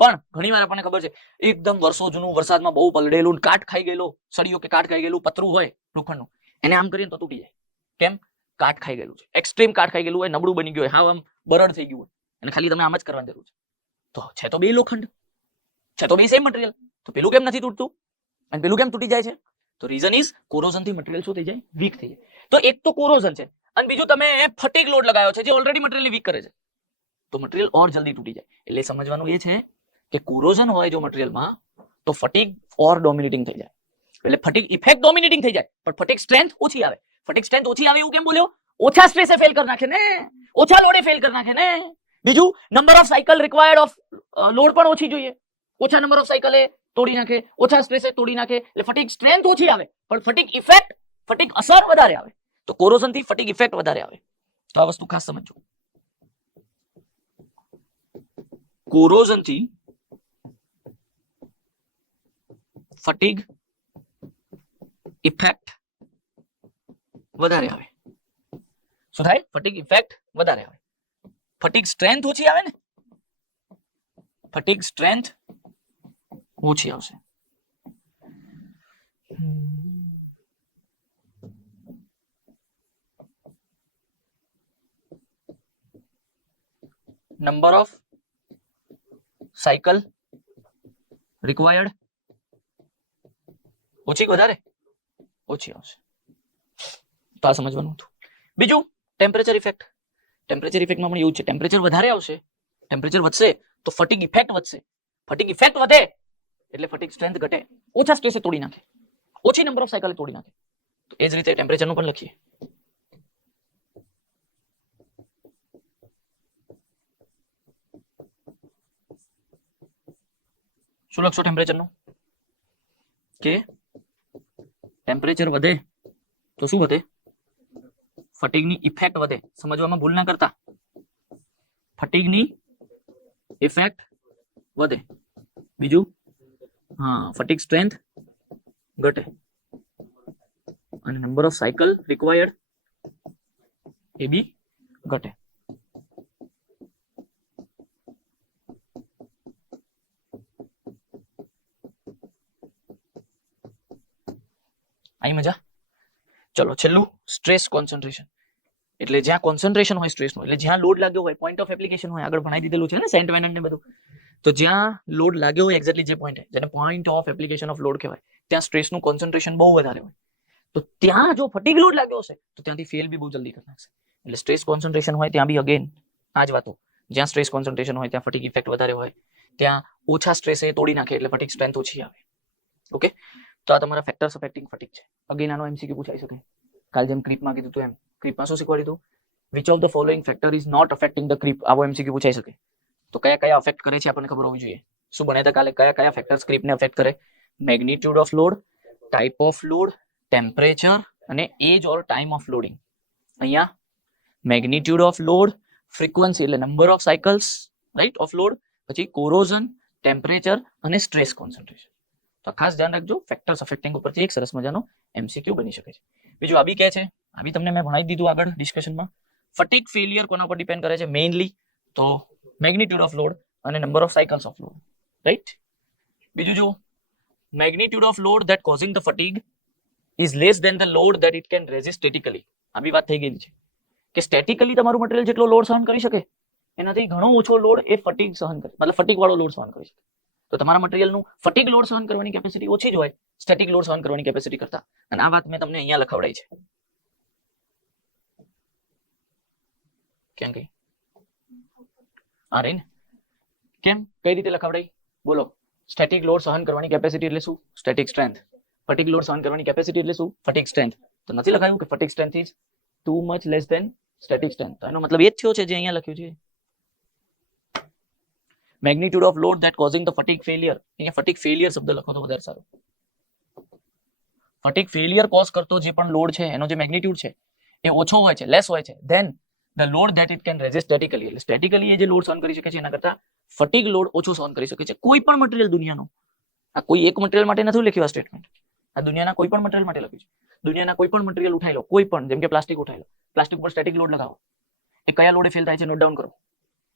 પણ ઘણી વાર આપણને ખબર છે એકદમ વર્ષો જૂનું વરસાદમાં બહુ પલળેલું કાટ ખાઈ ગયેલો સળિયો કે કાટ ખાઈ ગયેલું પતરું હોય લોખંડનું, એને આમ કરીને તો તૂટી જાય. કેમ? કાટ ખાઈ ગયેલું છે, એક્સ્ટ્રીમ કાટ ખાઈ ગયેલું હોય, નબળું બની ગયું હોય, હા આમ બરડ થઈ ગયું હોય, અને ખાલી તમે આમ જ કરવાની જરૂર છે. તો છે તો બે લોખંડ, છે તો બે સેમ મટીરિયલ, તો પેલું કેમ નથી તૂટતું અને પેલું કેમ તૂટી જાય છે? તો રીઝન ઇઝ કોરોઝન થી મટીરિયલ શું થઈ જાય? વીક થઈ જાય. તો એક તો કોરોઝન છે અને બીજું તમે ફટીગ લોડ લગાવ્યો છે જે ઓલરેડી મટીરિયલ વીક કરે છે, તો મટીરિયલ ઓર જલ્દી તૂટી જાય. એટલે સમજવાનું એ છે કે કોરોઝન હોય જો મટીરિયલમાં તો ફટીગ ઓર ડોમિનેટિંગ થઈ જાય. એટલે ફટીગ ઇફેક્ટ ડોમિનેટિંગ થઈ જાય પણ ફટીગ સ્ટ્રેન્થ ઓછી આવે. ફટીગ સ્ટ્રેન્થ ઓછી આવે એવું કેમ બોલ્યો? ઓછા સ્ટ્રેસે ફેલ કરી નાખે ને, ઓછા લોડે ફેલ કરી નાખે ને. બીજું number of cycle required off load પણ ઓછી જોઈએ. ઓછા નંબર ઓફ સાયકલે તોડી નાખે, ઓછા સ્ટ્રેસે તોડી નાખે, એટલે ફટીગ સ્ટ્રેન્થ ઓછી આવે પણ ફટીગ ઇફેક્ટ, ફટીગ અસર વધારે આવે. તો કોરોઝન થી ફટીગ ઇફેક્ટ વધારે આવે. તો આ વસ્તુ ખાસ સમજો. કોરોઝન થી ફટીગ ઇફેક્ટ વધારે આવે. શું થાય? ફટીગ ઇફેક્ટ વધારે આવે. ફટીગ સ્ટ્રેન્થ ઓછી આવે ને, ફટીગ સ્ટ્રેન્થ ઓછી આવશે. નંબર ઓફ સાયકલ રિક્વાયર્ડ ઓછી વધારે? ઓછી આવશે. તો આ સમજવાનું હતું. બીજું ટેમ્પરેચર ઇફેક્ટ. ટેમ્પરેચર ઇફેક્ટમાં પણ એવું છે, ટેમ્પરેચર વધારે આવશે, ટેમ્પરેચર વધશે તો ફટીગ ઇફેક્ટ વધશે. ફટીગ ઇફેક્ટ વધે એટલે ફટીગ સ્ટ્રેન્થ ઘટે, ઓછા સ્ટ્રેસે તોડી નાખે, ઓછી નંબર ઓફ સાયકલ તોડી નાખે. તો એ જ રીતે ટેમ્પરેચરનું પણ લખીએ. શું લખશો ટેમ્પરેચરનું? કે ટેમ્પરેચર વધે તો શું વધે? ફટીગની ઇફેક્ટ વધે. સમજવામાં ભૂલ ના કરતા. ફટીગની ઇફેક્ટ વધે. બીજું હા, ફટીગ સ્ટ્રેન્થ ઘટે અને નંબર ઓફ સાયકલ રિક્વાયર્ડ એ બી ઘટે. અહીં મજા. ચલો છેલ્લું સ્ટ્રેસ કોન્સન્ટ્રેશન. એટલે જ્યાં કોન્સન્ટ્રેશન હોય સ્ટ્રેસનું, એટલે જ્યાં લોડ લાગ્યો હોય, પોઈન્ટ ઓફ એપ્લિકેશન હોય, આગળ ભણાવી દીધેલું છે ને સેન્ટ વેનન ને બધું. તો જ્યાં લોડ લાગ્યો હોય એક્ઝેક્ટલી જે પોઈન્ટ જેને point of application off load કહેવાય, ત્યાં સ્ટ્રેસનું કોન્સન્ટ્રેશન બહુ વધારે હોય. તો ત્યાં જો ફટીગ લોડ લાગ્યો હશે તો ત્યાંથી ફેલ બી બહુ જલ્દી કરી નાખશે. એટલે સ્ટ્રેસ કોન્સન્ટ્રેશન હોય ત્યાં બી અગેન આ જ વાતો, જ્યાં સ્ટ્રેસ કોન્સન્ટ્રેશન હોય ત્યાં ફટીગ ઇફેક્ટ વધારે હોય, ત્યાં ઓછા સ્ટ્રેસે તોડી નાખે એટલે ફટીગ સ્ટ્રેન્થ ઓછી આવે. ઓકે, તો આ તમારા ફેક્ટર્સ અફેક્ટિંગ ફટીગ છે. અગેન આનો એમસીક્યુ પૂછાઈ શકે. કાલ જેમ ક્રીપમાં કીધું હતું એમ, ક્રીપમાં શું શીખવાડ્યું હતું? Which of the following factor is not affecting the creep. આવો એમસીક્યુ પૂછાઈ શકે. તો કયા કયા અફેક્ટ કરે છે આપણને ખબર હોવી જોઈએ. શું ભણ્યા હતા કાલે? કયા કયા ફેક્ટર્સ ક્રીપને અફેક્ટ કરે? Magnitude off load, type off load, temperature અને એજ ઓર ટાઈમ ઓફ લોડિંગ. અહીંયા મેગ્નિટ્યુડ ઓફ લોડ, ફ્રીક્વન્સી એટલે number of cycles right off load, પછી કોરોઝન, ટેમ્પરેચર અને સ્ટ્રેસ કોન્સન્ટ્રેશન. તો ખાસ ધ્યાન રાખજો, ફેક્ટર્સ અફેક્ટિંગ ઉપરથી એક સરસ મજાનો એમસીક્યુ બની શકે છે. બીજું આ બી કહે છે, આ બી તમને મેં ભણાવી દીધું આગળ ડિસ્કશનમાં. ફટીગ ફેલિયર કોના પર ડિપેન્ડ કરે છે? મેઇનલી તો મેગ્નિટ્યુડ ઓફ લોડ અને number of cycles off load, right. બીજું જો magnitude off load that causing the fatigue is less than the load that it can resist statically. આ બી વાત થઈ ગયેલી છે કે સ્ટેટિકલી તમારું મટીરિયલ જેટલો લોડ સહન કરી શકે એનાથી ઘણો ઓછો લોડ એ ફટીગ સહન કરે, મતલબ ફટીગ વાળો લોડ સહન કરી શકે. તો તમારા મટીરિયલનું ફટીગ લોડ સહન કરવાની કેપેસિટી ઓછી જ હોય સ્ટેટિક લોડ સહન કરવાની કેપેસિટી કરતા. અને આ વાત મેં તમને અહીંયા લખાવડાઈ છે. કેમ કે આ રહી ને, કેમ કઈ રીતે લખાવડાઈ બોલો? સ્ટેટિક લોડ સહન કરવાની કેપેસિટી એટલે શું? Static strength. ફટીગ લોડ સહન કરવાની કેપેસિટી એટલે શું? Fatigue strength. તો નથી લખાયું કે fatigue strength is too much less than static strength. તો એનો મતલબ એ જ થયો છે જે અહીંયા લખ્યું છે. Magnitude off load that causing the fatigue failure. અહીંયા ફટીગ ફેલિયર શબ્દ લખો તો વધારે સારું. ફટીગ ફેલિયર કોઝ કરતો જે પણ લોડ છે એનો જે મેગ્નિટ્યુડ છે એ ઓછો હોય છે, લેસ હોય છે than the load that it can resist statically. એટલે સ્ટેટિકલી એ જે લોડ સહન કરી શકે છે એના કરતા ફટીગ લોડ ઓછો સહન કરી શકે છે. કોઈ પણ મટીરિયલ દુનિયાનો, આ કોઈ એક મટીરિયલ માટે નથી લખ્યું આ સ્ટેટમેન્ટ, આ દુનિયાના કોઈ પણ મટીરિયલ માટે લખ્યું છે. દુનિયાના કોઈ પણ મટીરિયલ ઉઠાઈ લો, કોઈ પણ, જેમ કે પ્લાસ્ટિક ઉઠાઈ લો, પ્લાસ્ટિક પર સ્ટેટિક લોડ લગાવો, એ કયા લોડે ફેલ થાય છે નોટ ડાઉન કરો.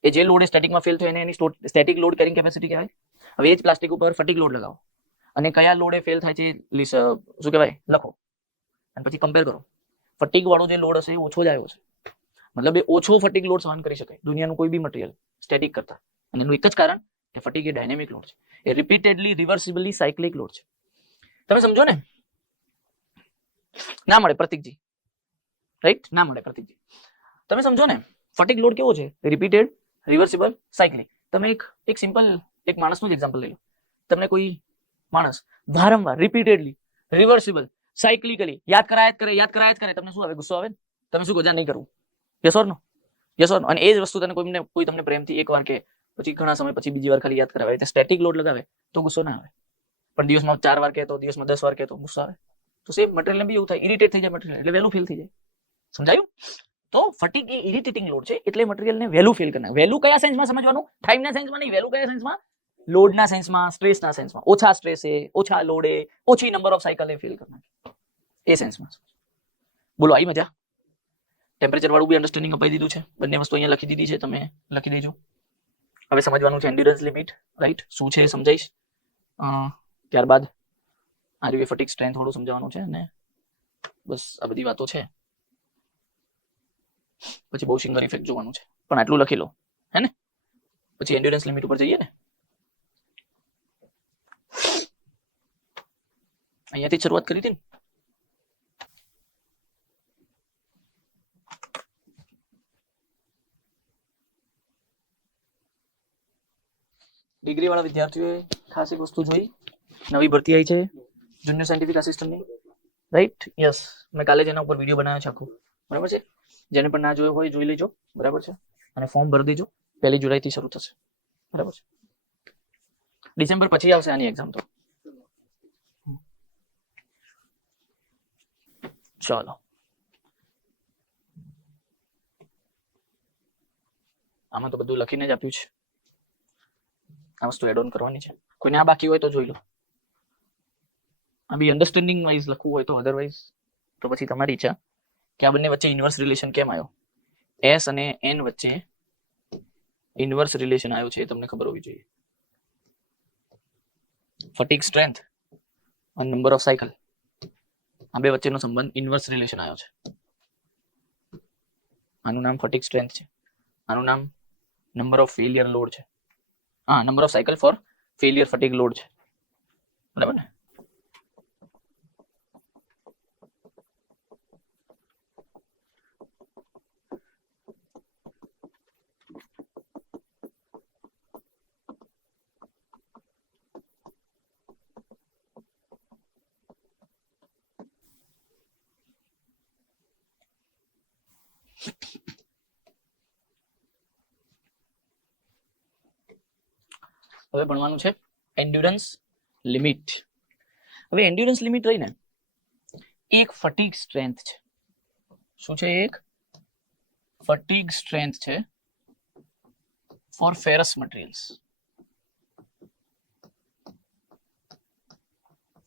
એ જે લોડ સ્ટેટિકમાં ફેલ થયો એને એની સ્ટેટિક લોડ કેરિંગ કેપેસિટી કહેવાય. હવે એ જ પ્લાસ્ટિક ઉપર ફટીગ લોડ લગાવો અને કયા લોડે ફેલ થાય છે શું કહેવાય લખો, અને પછી કમ્પેર કરો. ફટીગ વાળો જે લોડ હશે એ ઓછો જ આવ્યો છે, મતલબ એ ઓછો ફટીગ લોડ સહન કરી શકે દુનિયાનું કોઈ બી મટીરિયલ સ્ટેટિક કરતા. અને એનું એક જ કારણ કે ફટીગ એ ડાયનેમિક લોડ છે, એ રિપીટેડલી રિવર્સિબલી સાયક્લિક લોડ છે. તમે સમજો ને? ના મળે પ્રતીકજી, રાઈટ? ના મળે પ્રતીકજી. તમે સમજો ને ફટીગ લોડ કેવો છે? Repeated, reversible, cyclic. તમે એક સિમ્પલ એક માણસનું જ એક્ઝામ્પલ લઈ લો. તમને કોઈ માણસ વારંવાર રિપીટેડલી રિવર્સિબલ સાયક્લિકલી યાદ કરાય કરે, તમને શું આવે? ગુસ્સો આવે ને? તમે શું કહો? નહીં કરવું. Yes or no? Yes or no? અને એ જ વસ્તુ તને કોઈ તમને પ્રેમથી એકવાર કે પછી ઘણા સમય પછી બીજી વાર ખાલી યાદ કરાવે, એટલે સ્ટેટિક લોડ લગાવે તો ગુસ્સો ના આવે. પણ દિવસમાં 4 વાર કહેતો, દિવસમાં 10 વાર કહેતો, ગુસ્સો આવે. તો સેમ મટીરિયલ બી એવું થાય, ઇરિટેટ થઈ જાય મટીરિયલ, એટલે વહેલું ફેલ થઈ જાય. સમજાયું? તો ફટીગ એ ઇરિટેટિંગ લોડ છે, એટલે મટીરિયલને વહેલું ફેલ કરનાર. વહેલું કયા સેન્સમાં સમજવાનું? ટાઈમના સેન્સમાં નહીં. વહેલું કયા સેન્સમાં? લોડના સેન્સમાં, સ્ટ્રેસના સેન્સમાં. ઓછા સ્ટ્રેસે, ઓછા લોડે, ઓછી number of cycle A fail કરનાર, એ સેન્સમાં. બોલો આવી મજા? ટેમ્પરેચર વાળું બી અન્ડરસ્ટેન્ડિંગ અપાઈ દીધું છે, બંને વસ્તુ અહીંયા લખી દીધી છે, તમે લખી દેજો. હવે સમજવાનું છે એન્ડ્યુરન્સ લિમિટ, રાઈટ? શું છે સમજાઈશ. ત્યારબાદ આરયુએ ફટીગ સ્ટ્રેન્થ થોડું સમજાવવાનું છે, અને બસ આ બધી વાતો છે. પછી બોશિંગર ઇફેક્ટ જોવાનું છે, પણ આટલું લખી લો, હે ને? પછી એન્ડ્યુરન્સ લિમિટ ઉપર જઈએ ને. અહીંયાથી શરૂઆત કરી હતી ને. ડિગ્રી વાળા વિદ્યાર્થીઓએ ખાસ એક વસ્તુ જોઈ, નવી ભરતી આવી છે જુનિયર સાયન્ટિફિક આસિસ્ટન્ટની, રાઈટ? યસ, મેં કાલે જ એના ઉપર વિડીયો બનાવ્યો છે આખો, બરાબર છે? જેને પણ ના જોયો હોય જોઈ લેજો, બરાબર છે? અને ફોર્મ ભરી દેજો, 1 જુલાઈથી શરૂ થશે, બરાબર છે? ડિસેમ્બર પછી આવશે આની એક્ઝામ. તો ચાલો, આમાં તો બધું લખીને જ આપ્યું છે, આ વસ્તુ એડ ઓન કરવાની છે. કોઈને આ બાકી હોય તો જોઈ લો. આ બી અન્ડરસ્ટેન્ડિંગ વાઇઝ લખવું હોય તો, અધરવાઇઝ તો પછી તમારી ઈચ્છા. કે આ બંને વચ્ચે ઇન્વર્સ રિલેશન કેમ આવ્યો? એસ અને એન વચ્ચે ઇન્વર્સ રિલેશન આવ્યો છે એ તમને ખબર હોવી જોઈએ. ફટીગ સ્ટ્રેન્થ અને નંબર ઓફ સાયકલ, આ બે વચ્ચેનો સંબંધ ઇન્વર્સ રિલેશન આવ્યો છે. આનું નામ ફટીગ સ્ટ્રેન્થ છે, આનું નામ નંબર ઓફ ફેલિયર લોડ છે. Number of cycle for failure fatigue load છે, બરાબર ને? હવે ભણવાનું છે એન્ડ્યુરન્સ લિમિટ. હવે એન્ડ્યુરન્સ લિમિટ રહીને એક ફટીગ સ્ટ્રેન્થ છે. શું છે? એક ફટીગ સ્ટ્રેન્થ છે for ferrous materials.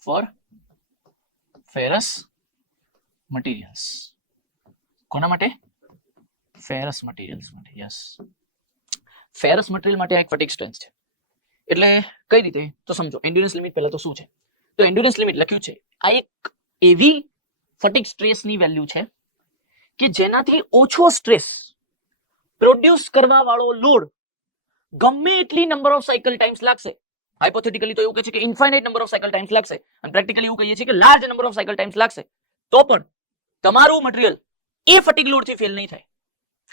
For ferrous materials. કોના માટે? ફેરસ મટીરિયલ્સ માટે. યસ, ફેરસ મટીરિયલ માટે એક ફટીગ સ્ટ્રેન્થ છે. એટલે કઈ રીતે તો સમજો. એન્ડ્યુરન્સ લિમિટ પહેલા તો શું છે? તો એન્ડ્યુરન્સ લિમિટ લખ્યું છે, આ એક એવી ફટીગ સ્ટ્રેસની વેલ્યુ છે કે જેનાથી ઓછો સ્ટ્રેસ પ્રોડ્યુસ કરવા વાળો લોડ ગમે એટલી નંબર ઓફ સાયકલ ટાઈમ્સ લાગશે. હાઇપોથેટિકલી તો એવું કહે છે કે infinite number of cycle times લાગશે, અને પ્રેક્ટિકલી એવું કહીએ છીએ કે large number of cycle times લાગશે, તો પણ તમારું મટીરીયલ એ ફટીગ લોડથી ફેલ નહીં થાય.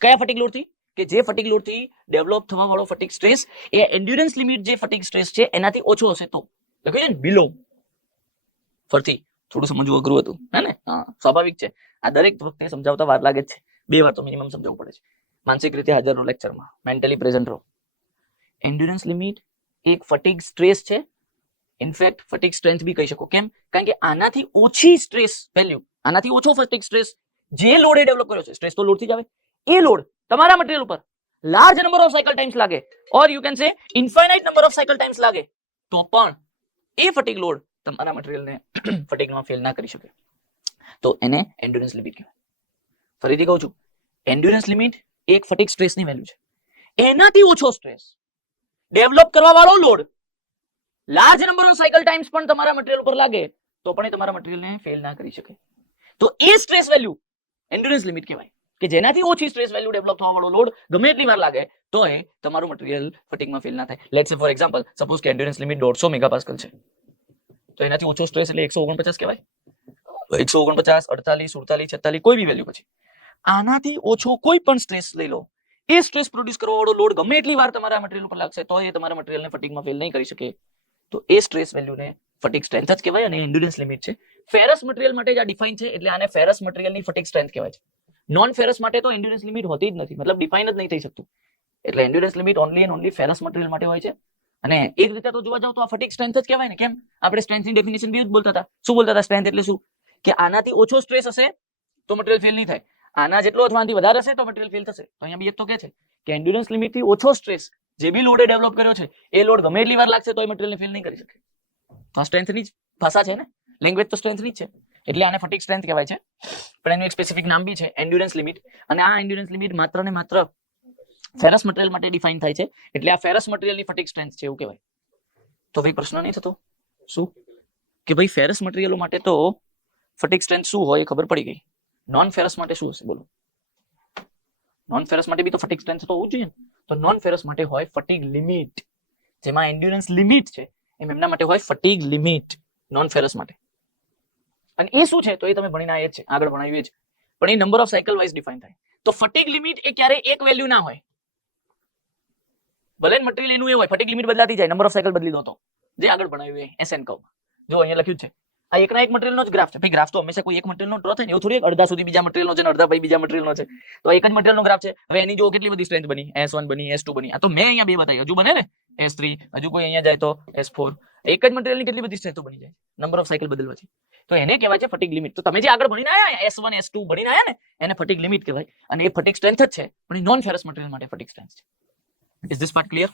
કયા ફટીગ લોડથી? કે જે ફટીગ લોડથી ડેવલપ થવા વાળો ફટીગ સ્ટ્રેસ એ એન્ડ્યુરન્સ લિમિટ જે ફટીગ સ્ટ્રેસ છે એનાથી ઓછો હશે. તો લખ્યું છે ને બિલો. ફરથી થોડું સમજવું અઘરું હતું હે ને? હા, સ્વાભાવિક છે. આ દરેક વખતે સમજાવતા વાર લાગે છે, 2 વાર તો મિનિમમ સમજાવવું પડે છે. માનસિક રીતે હાજર રહો લેક્ચરમાં, મેન્ટલી પ્રેઝન્ટ રહો. એન્ડ્યુરન્સ લિમિટ એક ફટીગ સ્ટ્રેસ છે, ઇનફેક્ટ ફટીગ સ્ટ્રેન્થ બી કહી શકો. કેમ? કારણ કે આનાથી ઓછી સ્ટ્રેસ વેલ્યુ, આનાથી ઓછો ફટીગ સ્ટ્રેસ જે લોડે ડેવલપ કર્યો છે, સ્ટ્રેસ તો લોડથી જ આવે, એ લોડ તમારા મટીરીયલ ઉપર large number of cycle times લાગે, or you can say infinite number of cycle times લાગે, તો પણ એ ફટીગ લોડ તમારા મટીરીયલને ફટીગમાં ફેલ ના કરી શકે. તો એને એન્ડ્યુરન્સ લિમિટ કહેવાય. ફરીથી કહું છું, એન્ડ્યુરન્સ લિમિટ એક ફટીગ સ્ટ્રેસની વેલ્યુ છે. એનાથી ઓછો સ્ટ્રેસ ડેવલપ કરવા વાળો load large number of cycle times પણ તમારા મટીરીયલ ઉપર લાગે, તો પણ એ તમારા મટીરીયલને ફેલ ના કરી શકે. તો એ સ્ટ્રેસ વેલ્યુ એન્ડ્યુરન્સ લિમિટ કહેવાય, કે જેનાથી ઓછી સ્ટ્રેસ વેલ્યુ ડેવલપ થવા વાળો લોડ ગમે એટલી વાર લાગે તો એ તમારું મટીરીયલ ફટીગમાં ફેલ ના થાય. લેટ્સ સે ફોર એક્ઝામ્પલ, સપોઝ કે એન્ડ્યુરન્સ લિમિટ 150 મેગાપાસ્કલ છે, તો એનાથી ઓછો સ્ટ્રેસ એટલે 149 કહેવાય. 149, 48, 47, 46 કોઈ બી વેલ્યુ. પછી આનાથી ઓછો કોઈ પણ સ્ટ્રેસ લઈ લો, એ સ્ટ્રેસ પ્રોડ્યુસ કરવા વાળો લોડ ગમે એટલી વાર તમારા મટીરીયલ ઉપર લાગશે તો એ તમારા મટીરીયલને ફટીગમાં ફેલ નહીં કરી શકે. તો એ સ્ટ્રેસ વેલ્યુને ફટીગ સ્ટ્રેન્થ જ કહેવાય, અને એન્ડ્યુરન્સ લિમિટ છે. ફેરસ મટીરીયલ માટે જ આ ડિફાઇન છે, એટલે આને ફેરસ મટીરીયલની ફટીગ સ્ટ્રેન્થ કહેવાય છે. નોન ફેરસ માટે તો એન્ડ્યુરન્સ લિમિટ હોતી જ નથી, મતલબ ડિફાઇન જ નહીં થઈ શકતું. એટલે endurance limit only and only ferrous material માટે હોય છે. અને એક રીતે તો જોવા જાવ તો આ ફટીગ સ્ટ્રેન્થ જ કહેવાય ને. કેમ? આપણે સ્ટ્રેન્થની ડેફિનેશન બી જ બોલતા હતા. શું બોલતા હતા? સ્ટ્રેન્થ એટલે શું? કે આનાથી ઓછો સ્ટ્રેસ હશે તો મટીરીયલ ફેલ નહીં થાય, આના જેટલો અથવા આનાથી વધારે હશે તો મટીરીયલ ફેલ થશે. તો અહીંયા બી એક તો કહે છે કે એન્ડ્યુરન્સ લિમિટથી ઓછો સ્ટ્રેસ જે બી લોડે ડેવલપ કર્યો છે એ લોડ ગમે એટલી વાર લાગશે તો એ મટીરીયલને ફેલ નહીં કરી શકે. તો આ સ્ટ્રેન્થની જ ભાષા છે ને, લેંગ્વેજ તો સ્ટ્રેન્થની જ છે, એટલે આને ફટીગ સ્ટ્રેન્થ કહેવાય છે. પણ એનું એક સ્પેસિફિક નામ બી છે, એન્ડ્યુરન્સ લિમિટ. અને આ એન્ડ્યુરન્સ લિમિટ માત્ર ને માત્ર ફેરસ મટીરીયલ માટે ડિફાઇન થાય છે, એટલે આ ફેરસ મટીરીયલની ફટીગ સ્ટ્રેન્થ છે એવું કહેવાય. તો ભાઈ પ્રશ્ન નહીં થતો શું કે ભાઈ ફેરસ મટીરીયલો માટે તો ફટીગ સ્ટ્રેન્થ શું હોય એ ખબર પડી ગઈ, નોન ફેરસ માટે શું હશે બોલો? નોન ફેરસ માટે બી તો ફટીગ સ્ટ્રેન્થ તો હોવું જોઈએ ને. તો નોન ફેરસ માટે હોય ફટીગ લિમિટ. જેમાં એન્ડ્યુરન્સ લિમિટ છે એમ એમના માટે હોય ફટીગ લિમિટ નોન ફેરસ માટે. અને એ શું છે તો એ તમે ભણીને આવ્યા છે, આગળ ભણાવ્યું છે, પણ એ number of cycle wise define થાય. તો ફટીગ લિમિટ એ ક્યારે એક વેલ્યુ ના હોય, ભલે મટીરીયલ એનું એ હોય, ફટીગ લિમિટ બદલાતી જાય, નંબર ઓફ સાયકલ બદલી દો તો. જે આગળ ભણાવ્યું એ એસએન કર્વ. જો અહીંયા લખ્યું છે આ એકના એક મટીરીયલનો જ ગ્રાફ છે. ભાઈ ગ્રાફ તો હંમેશા કોઈ એક મટીરીયલનો ડ્રો થાય ને, એવું થોડી અડધા સુધી બીજા મટીરીયલનો છે ને અડધા ભાઈ બીજા મટીરીયલનો છે. તો એક જ મટીરીયલનો ગ્રાફ છે. હવે એની જો કેટલી બધી સ્ટ્રેન્થ બની, S1 બની, S2 બની. આ તો મેં અહીંયા બે બતાવી, હજુ બને ને S3, હજુ કોઈ અહીંયા જાય તો S4. એક જ મટીરીયલની કેટલી બધી સ્ટ્રેન્થ બની જાય નંબર ઓફ સાયકલ બદલવાથી. તો એને કહેવાય છે ફટીગ લિમિટ. તો તમે જે આગળ ભણીને આયા S1 S2 ભણીને આયા ને એને ફટીગ લિમિટ કહેવાય, અને એ ફટીગ સ્ટ્રેન્થ જ છે, પણ એ નોન ફેરસ મટીરીયલ માટે ફટીગ સ્ટ્રેન્થ છે. Is this part clear?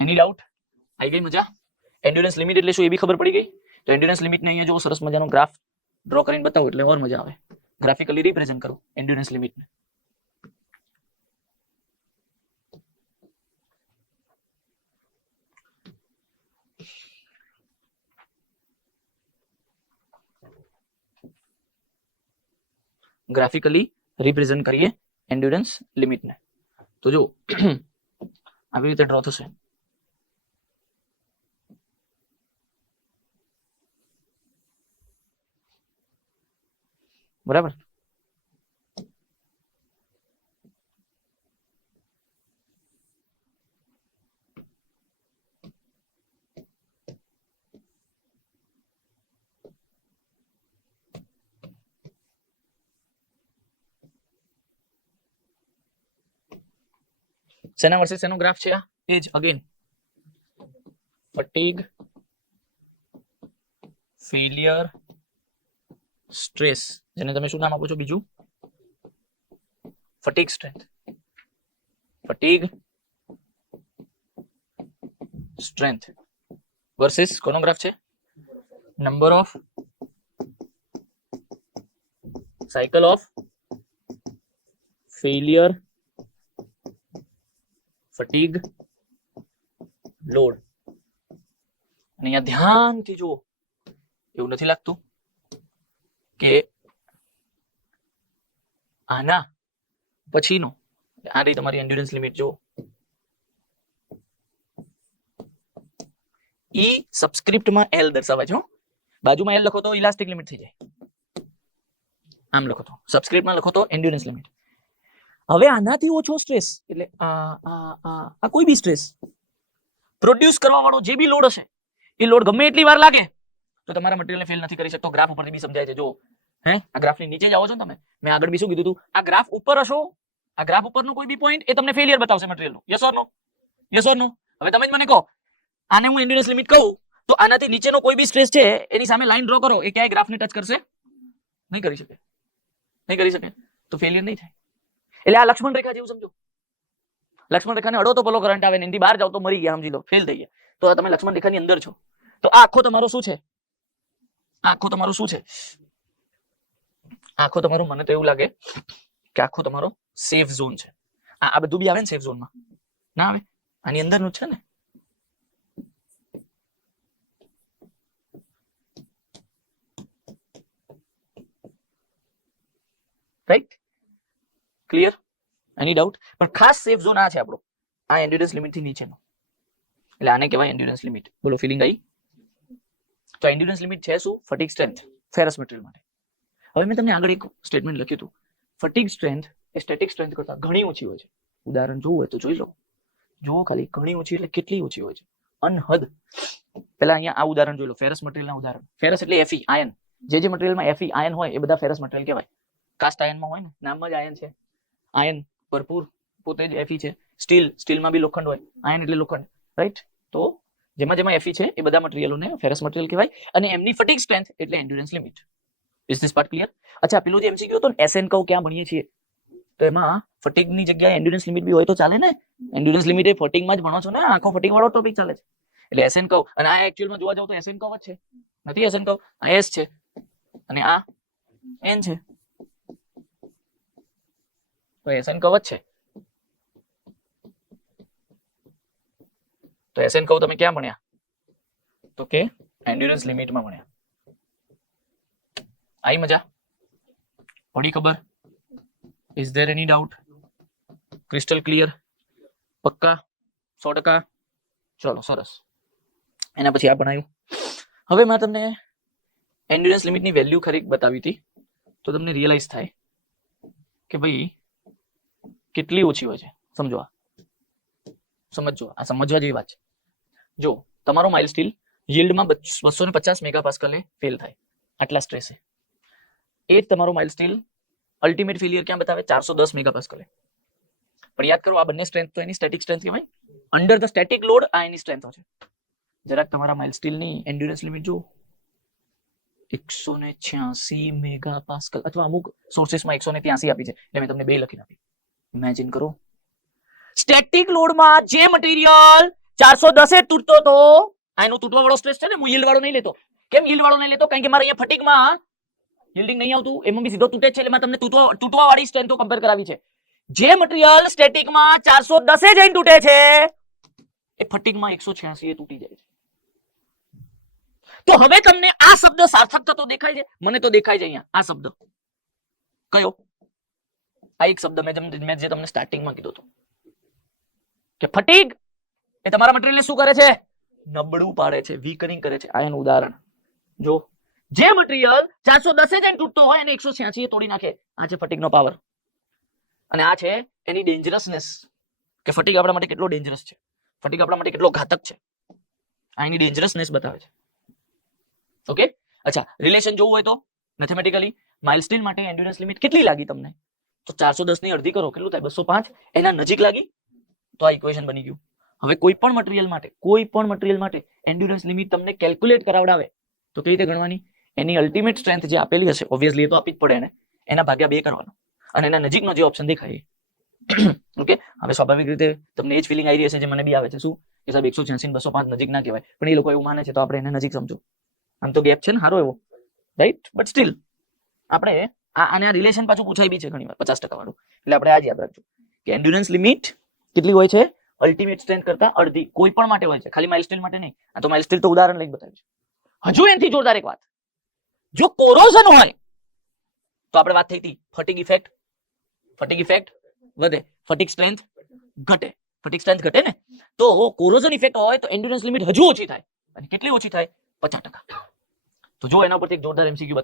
Any doubt? આવી ગઈ મજા? એન્ડ્યુરન્સ લિમિટ એટલે શું એ બી ખબર પડી ગઈ? તો એન્ડ્યુરન્સ લિમિટને અહીંયા જો સરસ મજાનો ગ્રાફ ડ્રો કરીને બતાવો એટલે ઓર મજા આવે. ગ્રાફિકલી રિપ્રેઝન્ટ કરો એન્ડ્યુરન્સ લિમિટને. ગ્રાફિકલી રિપ્રેઝન્ટ કરીએ એન્ડ્યુરન્સ લિમિટને. તો જો આવી રીતે ડ્રો થશે, બરાબર? સેના વર્સેસ એનો ગ્રાફ છે આ. એ જ અગેન ફટીગ ફેલિયર સ્ટ્રેસ, જેને તમે શું નામ આપો છો બીજું? Fatigue strength. Fatigue strength versus કોનો ગ્રાફ છે? Number of cycle of failure fatigue load. અને અહીંયા ધ્યાનથી જુઓ, એવું નથી લાગતું કે આના પછીનો આ રહી તમારી એન્ડ્યુરન્સ લિમિટ. જો ઈ સબસ્ક્રિપ્ટમાં એલ દર્શાવે છે. બાજુમાં એલ લખો તો ઇલાસ્ટિક લિમિટ થઈ જાય. આમ લખો તો સબસ્ક્રિપ્ટમાં લખો તો એન્ડ્યુરન્સ લિમિટ. હવે આનાથી ઓછો સ્ટ્રેસ એટલે આ કોઈ બી સ્ટ્રેસ પ્રોડ્યુસ કરવા વાળો જે બી લોડ હશે એ લોડ ગમે એટલી વાર લાગે તો તમારા મટીરિયલને ફેલ નથી કરી શકતો. ગ્રાફ ઉપરથી બી સમજાય છે. જો આ ગ્રાફની નીચે જાઓ છો ને તમે, મેં આગળ બી શું કીધું હતું, આ ગ્રાફ ઉપર હશો, આ ગ્રાફ ઉપરનો કોઈ બી પોઈન્ટ એ તમને ફેલિયર બતાવશે મટીરિયલનું. Yes or no? Yes or નો? હવે તમે જ મને કહો, આને હું એન્ડ્યુરન્સ લિમિટ કહું તો આનાથી નીચેનો કોઈ બી સ્ટ્રેસ છે એની સામે લાઈન ડ્રો કરો, એ ક્યાંય ગ્રાફને ટચ કરશે નહીં કરી શકે. નહીં કરી શકે તો ફેલિયર નહીં થાય. એટલે આ લક્ષ્મણ રેખા જેવું સમજો. લક્ષ્મણ રેખાને અડો તો પેલો કરંટ આવે ને એની બહાર જાવ તો મરી ગયા, સમજી લો, ફેલ થઈ ગયા. તો તમે લક્ષ્મણ રેખાની અંદર છો તો આ આખો તમારો શું છે? આખો તમારો શું છે? આખો તમારો, મને તો એવું લાગે કે આખો તમારો સેફ ઝોન છે. આ બધું બી આવે ને સેફ ઝોનમાં? ના આવે, આની અંદરનું છે ને. રાઈટ? ક્લિયર? એની ડાઉટ? પણ ખાસ સેફ ઝોન આ છે આપણો, આ એન્ડ્યુરન્સ લિમિટ થી નીચેનો, એટલે આને કહેવાય એન્ડ્યુરન્સ લિમિટ. બોલો, ફીલિંગ આવી? તો એન્ડ્યુરન્સ લિમિટ છે શું? ફટીગ સ્ટ્રેન્થ ફેરસ મટીરિયલ માટે. હવે મેં તમને આગળ એક સ્ટેટમેન્ટ લખ્યું હતું, ફટીગ સ્ટ્રેન્થ એ સ્ટેટિક સ્ટ્રેન્થ કરતા ઘણી ઓછી હોય છે. ઉદાહરણ જોવું હોય તો જોઈ લો. જો ખાલી ઘણી ઓછી એટલે કેટલી ઓછી હોય છે? અનહદ. પેલા અહીંયા આ ઉદાહરણ જોઈ લો, ફેરસ મટીરિયલના ઉદાહરણ. ફેરસ એટલે Fe આયન. જે મટીરિયલમાં Fe આયન હોય એ બધા ફેરસ મટીરિયલ કહેવાય. કાસ્ટ આયનમાં હોય ને, નામમાં જ આયન છે. આયન ભરપૂર પોતે જ Fe છે. સ્ટીલમાં બી લોખંડ હોય, આયન એટલે લોખંડ, રાઈટ? તો જેમાં Fe છે એ બધા મટીરિયલોને ફેરસ મટીરિયલ કહેવાય અને એમની ફટીગ સ્ટ્રેન્થ એટલે endurance limit. Is this part clear? અચ્છા, પેલું જે MCQ હતો ને SN કર્વ ક્યાં ભણીએ છીએ, તો એમાં ફટીગની જગ્યાએ એન્ડ્યુરન્સ લિમિટ બી હોય તો ચાલે ને. એન્ડ્યુરન્સ લિમિટ એ ફટીગમાં જ ભણો છો ને, આખો ફટીગ વાળો ટોપિક ચાલે છે. એટલે SN કર્વ, અને આ એક્ચ્યુઅલમાં જોવા જાવ તો SN કર્વ જ છે, નથી SN કર્વ. આ S છે અને આ N છે, તો SN કર્વ જ છે. તો SN કર્વ તમે ક્યાં ભણ્યા? તો કે એન્ડ્યુરન્સ લિમિટમાં ભણ્યા. आई मजा? पड़ी खबर? Is there any doubt? Crystal clear? पक्का? 100%? चलो सरस. एना પછી આ બનાવ્યું. હવે મેં તમને એન્ડ્યુરન્સ લિમિટની વેલ્યુ ખરી બતાવી હતી તો તમને રિયલાઇઝ થાય કે ભાઈ કેટલી ઓછી હોય છે. સમજો, આ સમજવા જેવી વાત છે. જો તમારો માઇલ સ્ટીલ yieldમાં 250 મેગાપાસ્કલે ફેલ થાય આટલા સ્ટ્રેસે, એ જ તમારો માઇલ સ્ટીલ અલ્ટિમેટ ફેલિયર ક્યાં બતાવે? 410 મેગાપાસ્કલે. પણ યાદ કરો, આ બંને સ્ટ્રેન્થ તો એની સ્ટેટિક સ્ટ્રેન્થ કહેવાય. અંડર ધ સ્ટેટિક લોડ આ એની સ્ટ્રેન્થ છે. જરાક તમારા માઇલ સ્ટીલની એન્ડ્યુરન્સ લિમિટ જો 186 મેગાપાસ્કલ, અથવા અમુક સોર્સેસમાં 183 આપી છે, એટલે મેં તમને 2 લખી આપી. ઇમેજિન કરો, સ્ટેટિક લોડમાં જે મટીરિયલ 410 તૂટતો તો આનો તૂટવા વાળો સ્ટ્રેસ છે ને, હું yielding વાળો નહીં લેતો. કેમ yielding વાળો નહીં લેતો? કારણ કે મારે અહીંયા ફટીગમાં yielding નહીં આવતું, એમાં બી સીધો તૂટે છે, એટલે મેં તમને તૂટવા વાળી સ્ટ્રેન્થો કમ્પેર કરાવી છે. જે મટીરિયલ સ્ટેટિકમાં 410 જઈને તૂટે છે એ ફટીગમાં 186 એ તૂટી જાય છે. તો હવે તમને આ શબ્દ સાર્થક થતો દેખાય છે? મને તો દેખાય છે અહીંયા આ શબ્દ. કયો? આ એક શબ્દ મેં જે તમને સ્ટાર્ટિંગમાં કીધું હતું કે ફટીગ એ તમારા મટીરિયલને શું કરે છે? નબળું પાડે છે, વીકનિંગ કરે છે. આ એનું ઉદાહરણ જો. જે મટીરિયલ 410 જઈને તૂટતો હોય એને 186 તોડી નાખે. આ છે ફટીગનો પાવર, અને આ છે એની ડેન્જરસનેસ, કે ફટીગ આપણા માટે કેટલો ડેન્જરસ છે, ફટીગ આપણા માટે કેટલો ઘાતક છે. આ એની ડેન્જરસનેસ બતાવે છે. ઓકે, અચ્છા, રિલેશન જોવું હોય તો મેથેમેટિકલી માઇલ સ્ટીલ માટે એન્ડ્યુરન્સ લિમિટ કેટલી લાગી તમને? તો 410 ની અડધી કરો, કેટલું થાય? 205. એના નજીક લાગી તો આ ઇક્વેશન બની ગયું. હવે કોઈ પણ મટીરિયલ માટે એન્ડ્યુરન્સ લિમિટ તમને કેલ્ક્યુલેટ કરાવડાવે તો કેવી રીતે ગણવાની? એની અલ્ટિમેટ સ્ટ્રેન્થ જે આપેલી હશે, ઓબ્વિયસલી એ તો આપી જ પડે એને, એના ભાગ્યા 2 કરવાનો, અને એના નજીકનો જે ઓપ્શન દેખાય. ઓકે, હવે સ્વાભાવિક રીતે તમને એ જ ફિલિંગ આવી રહી હશે જે મને બી આવે છે. શું કે સાહેબ 186 205 નજીક ના કહેવાય, પણ એ લોકો એવું માને છે તો આપણે એને નજીક સમજો. આમ તો ગેપ છે ને સારો એવો, રાઈટ? બટ સ્ટીલ આપણે આને આ રિલેશન પાછું પૂછાય બી છે ઘણીવાર 50% વાળું, એટલે આપણે આ જ યાદ રાખજો કે એન્ડ્યુરન્સ લિમિટ કેટલી હોય છે? અલ્ટિમેટ સ્ટ્રેન્થ કરતા અડધી. કોઈ પણ માટે હોય છે, ખાલી માઇલ સ્ટીલ માટે નહીં. આ તો માઇલ સ્ટીલ તો ઉદાહરણ લઈને બતાવ્યું છે. હજુ એનાથી જોરદાર એક વાત, જો કોરોઝન હોય તો આપણે વાત થઈ હતી ફટીગ ઇફેક્ટ વધે, ફટીગ સ્ટ્રેન્થ ઘટે, ફટીગ સ્ટ્રેન્થ ઘટે ને. તો કોરોઝન ઇફેક્ટ હોય તો એન્ડ્યોરન્સ લિમિટ હજુ ઓછી થાય, અને કેટલી ઓછી થાય? 50%. તો જો એના પરથી એક જોરદાર એમસીક્યુ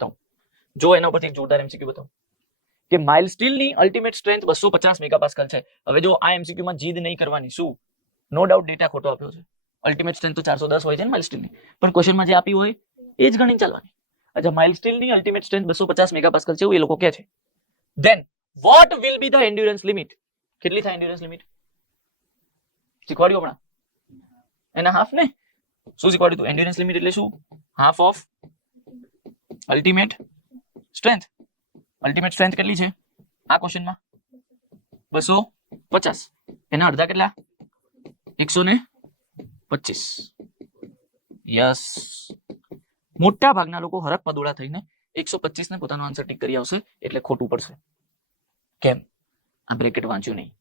બતાવું, કે માઇલ્ડ સ્ટીલની અલ્ટિમેટ સ્ટ્રેન્થ 250 મેગાપાસ્કલ છે. હવે જો આ એમસીક્યુ માં જીદ નહીં કરવાની, શું નો ડાઉટ ડેટા ખોટો આપ્યો છે, અલ્ટિમેટ સ્ટ્રેન્થ તો 410 હોય છે ને માઇલ્ડ સ્ટીલની, પણ ક્વેશ્ચનમાં જે આપ્યું હોય એ જ ગણી ચાલવાની. અચ્છા, માઇલ્ડ સ્ટીલની અલ્ટિમેટ સ્ટ્રેન્થ 250 મેગાપાસ્કલ છે એવું એ લોકો કહે છે. Then what will be the endurance limit? કેટલી થાય એન્ડ્યોરન્સ લિમિટ? શીખવાડ્યું હમણાં એના હાફ ને. શું શીખવાડ્યું હતું? એન્ડ્યોરન્સ લિમિટ એટલે શું? Half of ultimate strength. Ultimate strength કેટલી છે આ ક્વેશ્ચનમાં? 250. એના અડધા કેટલા? 125. યસ, મોટા ભાગના લોકો હરક પદોળા થઈને 125 ને પોતાનો આન્સર ટીક કરી આવશે, એટલે ખોટું પડશે. કેમ? આ બ્રેકેટ વાંચ્યું નહીં.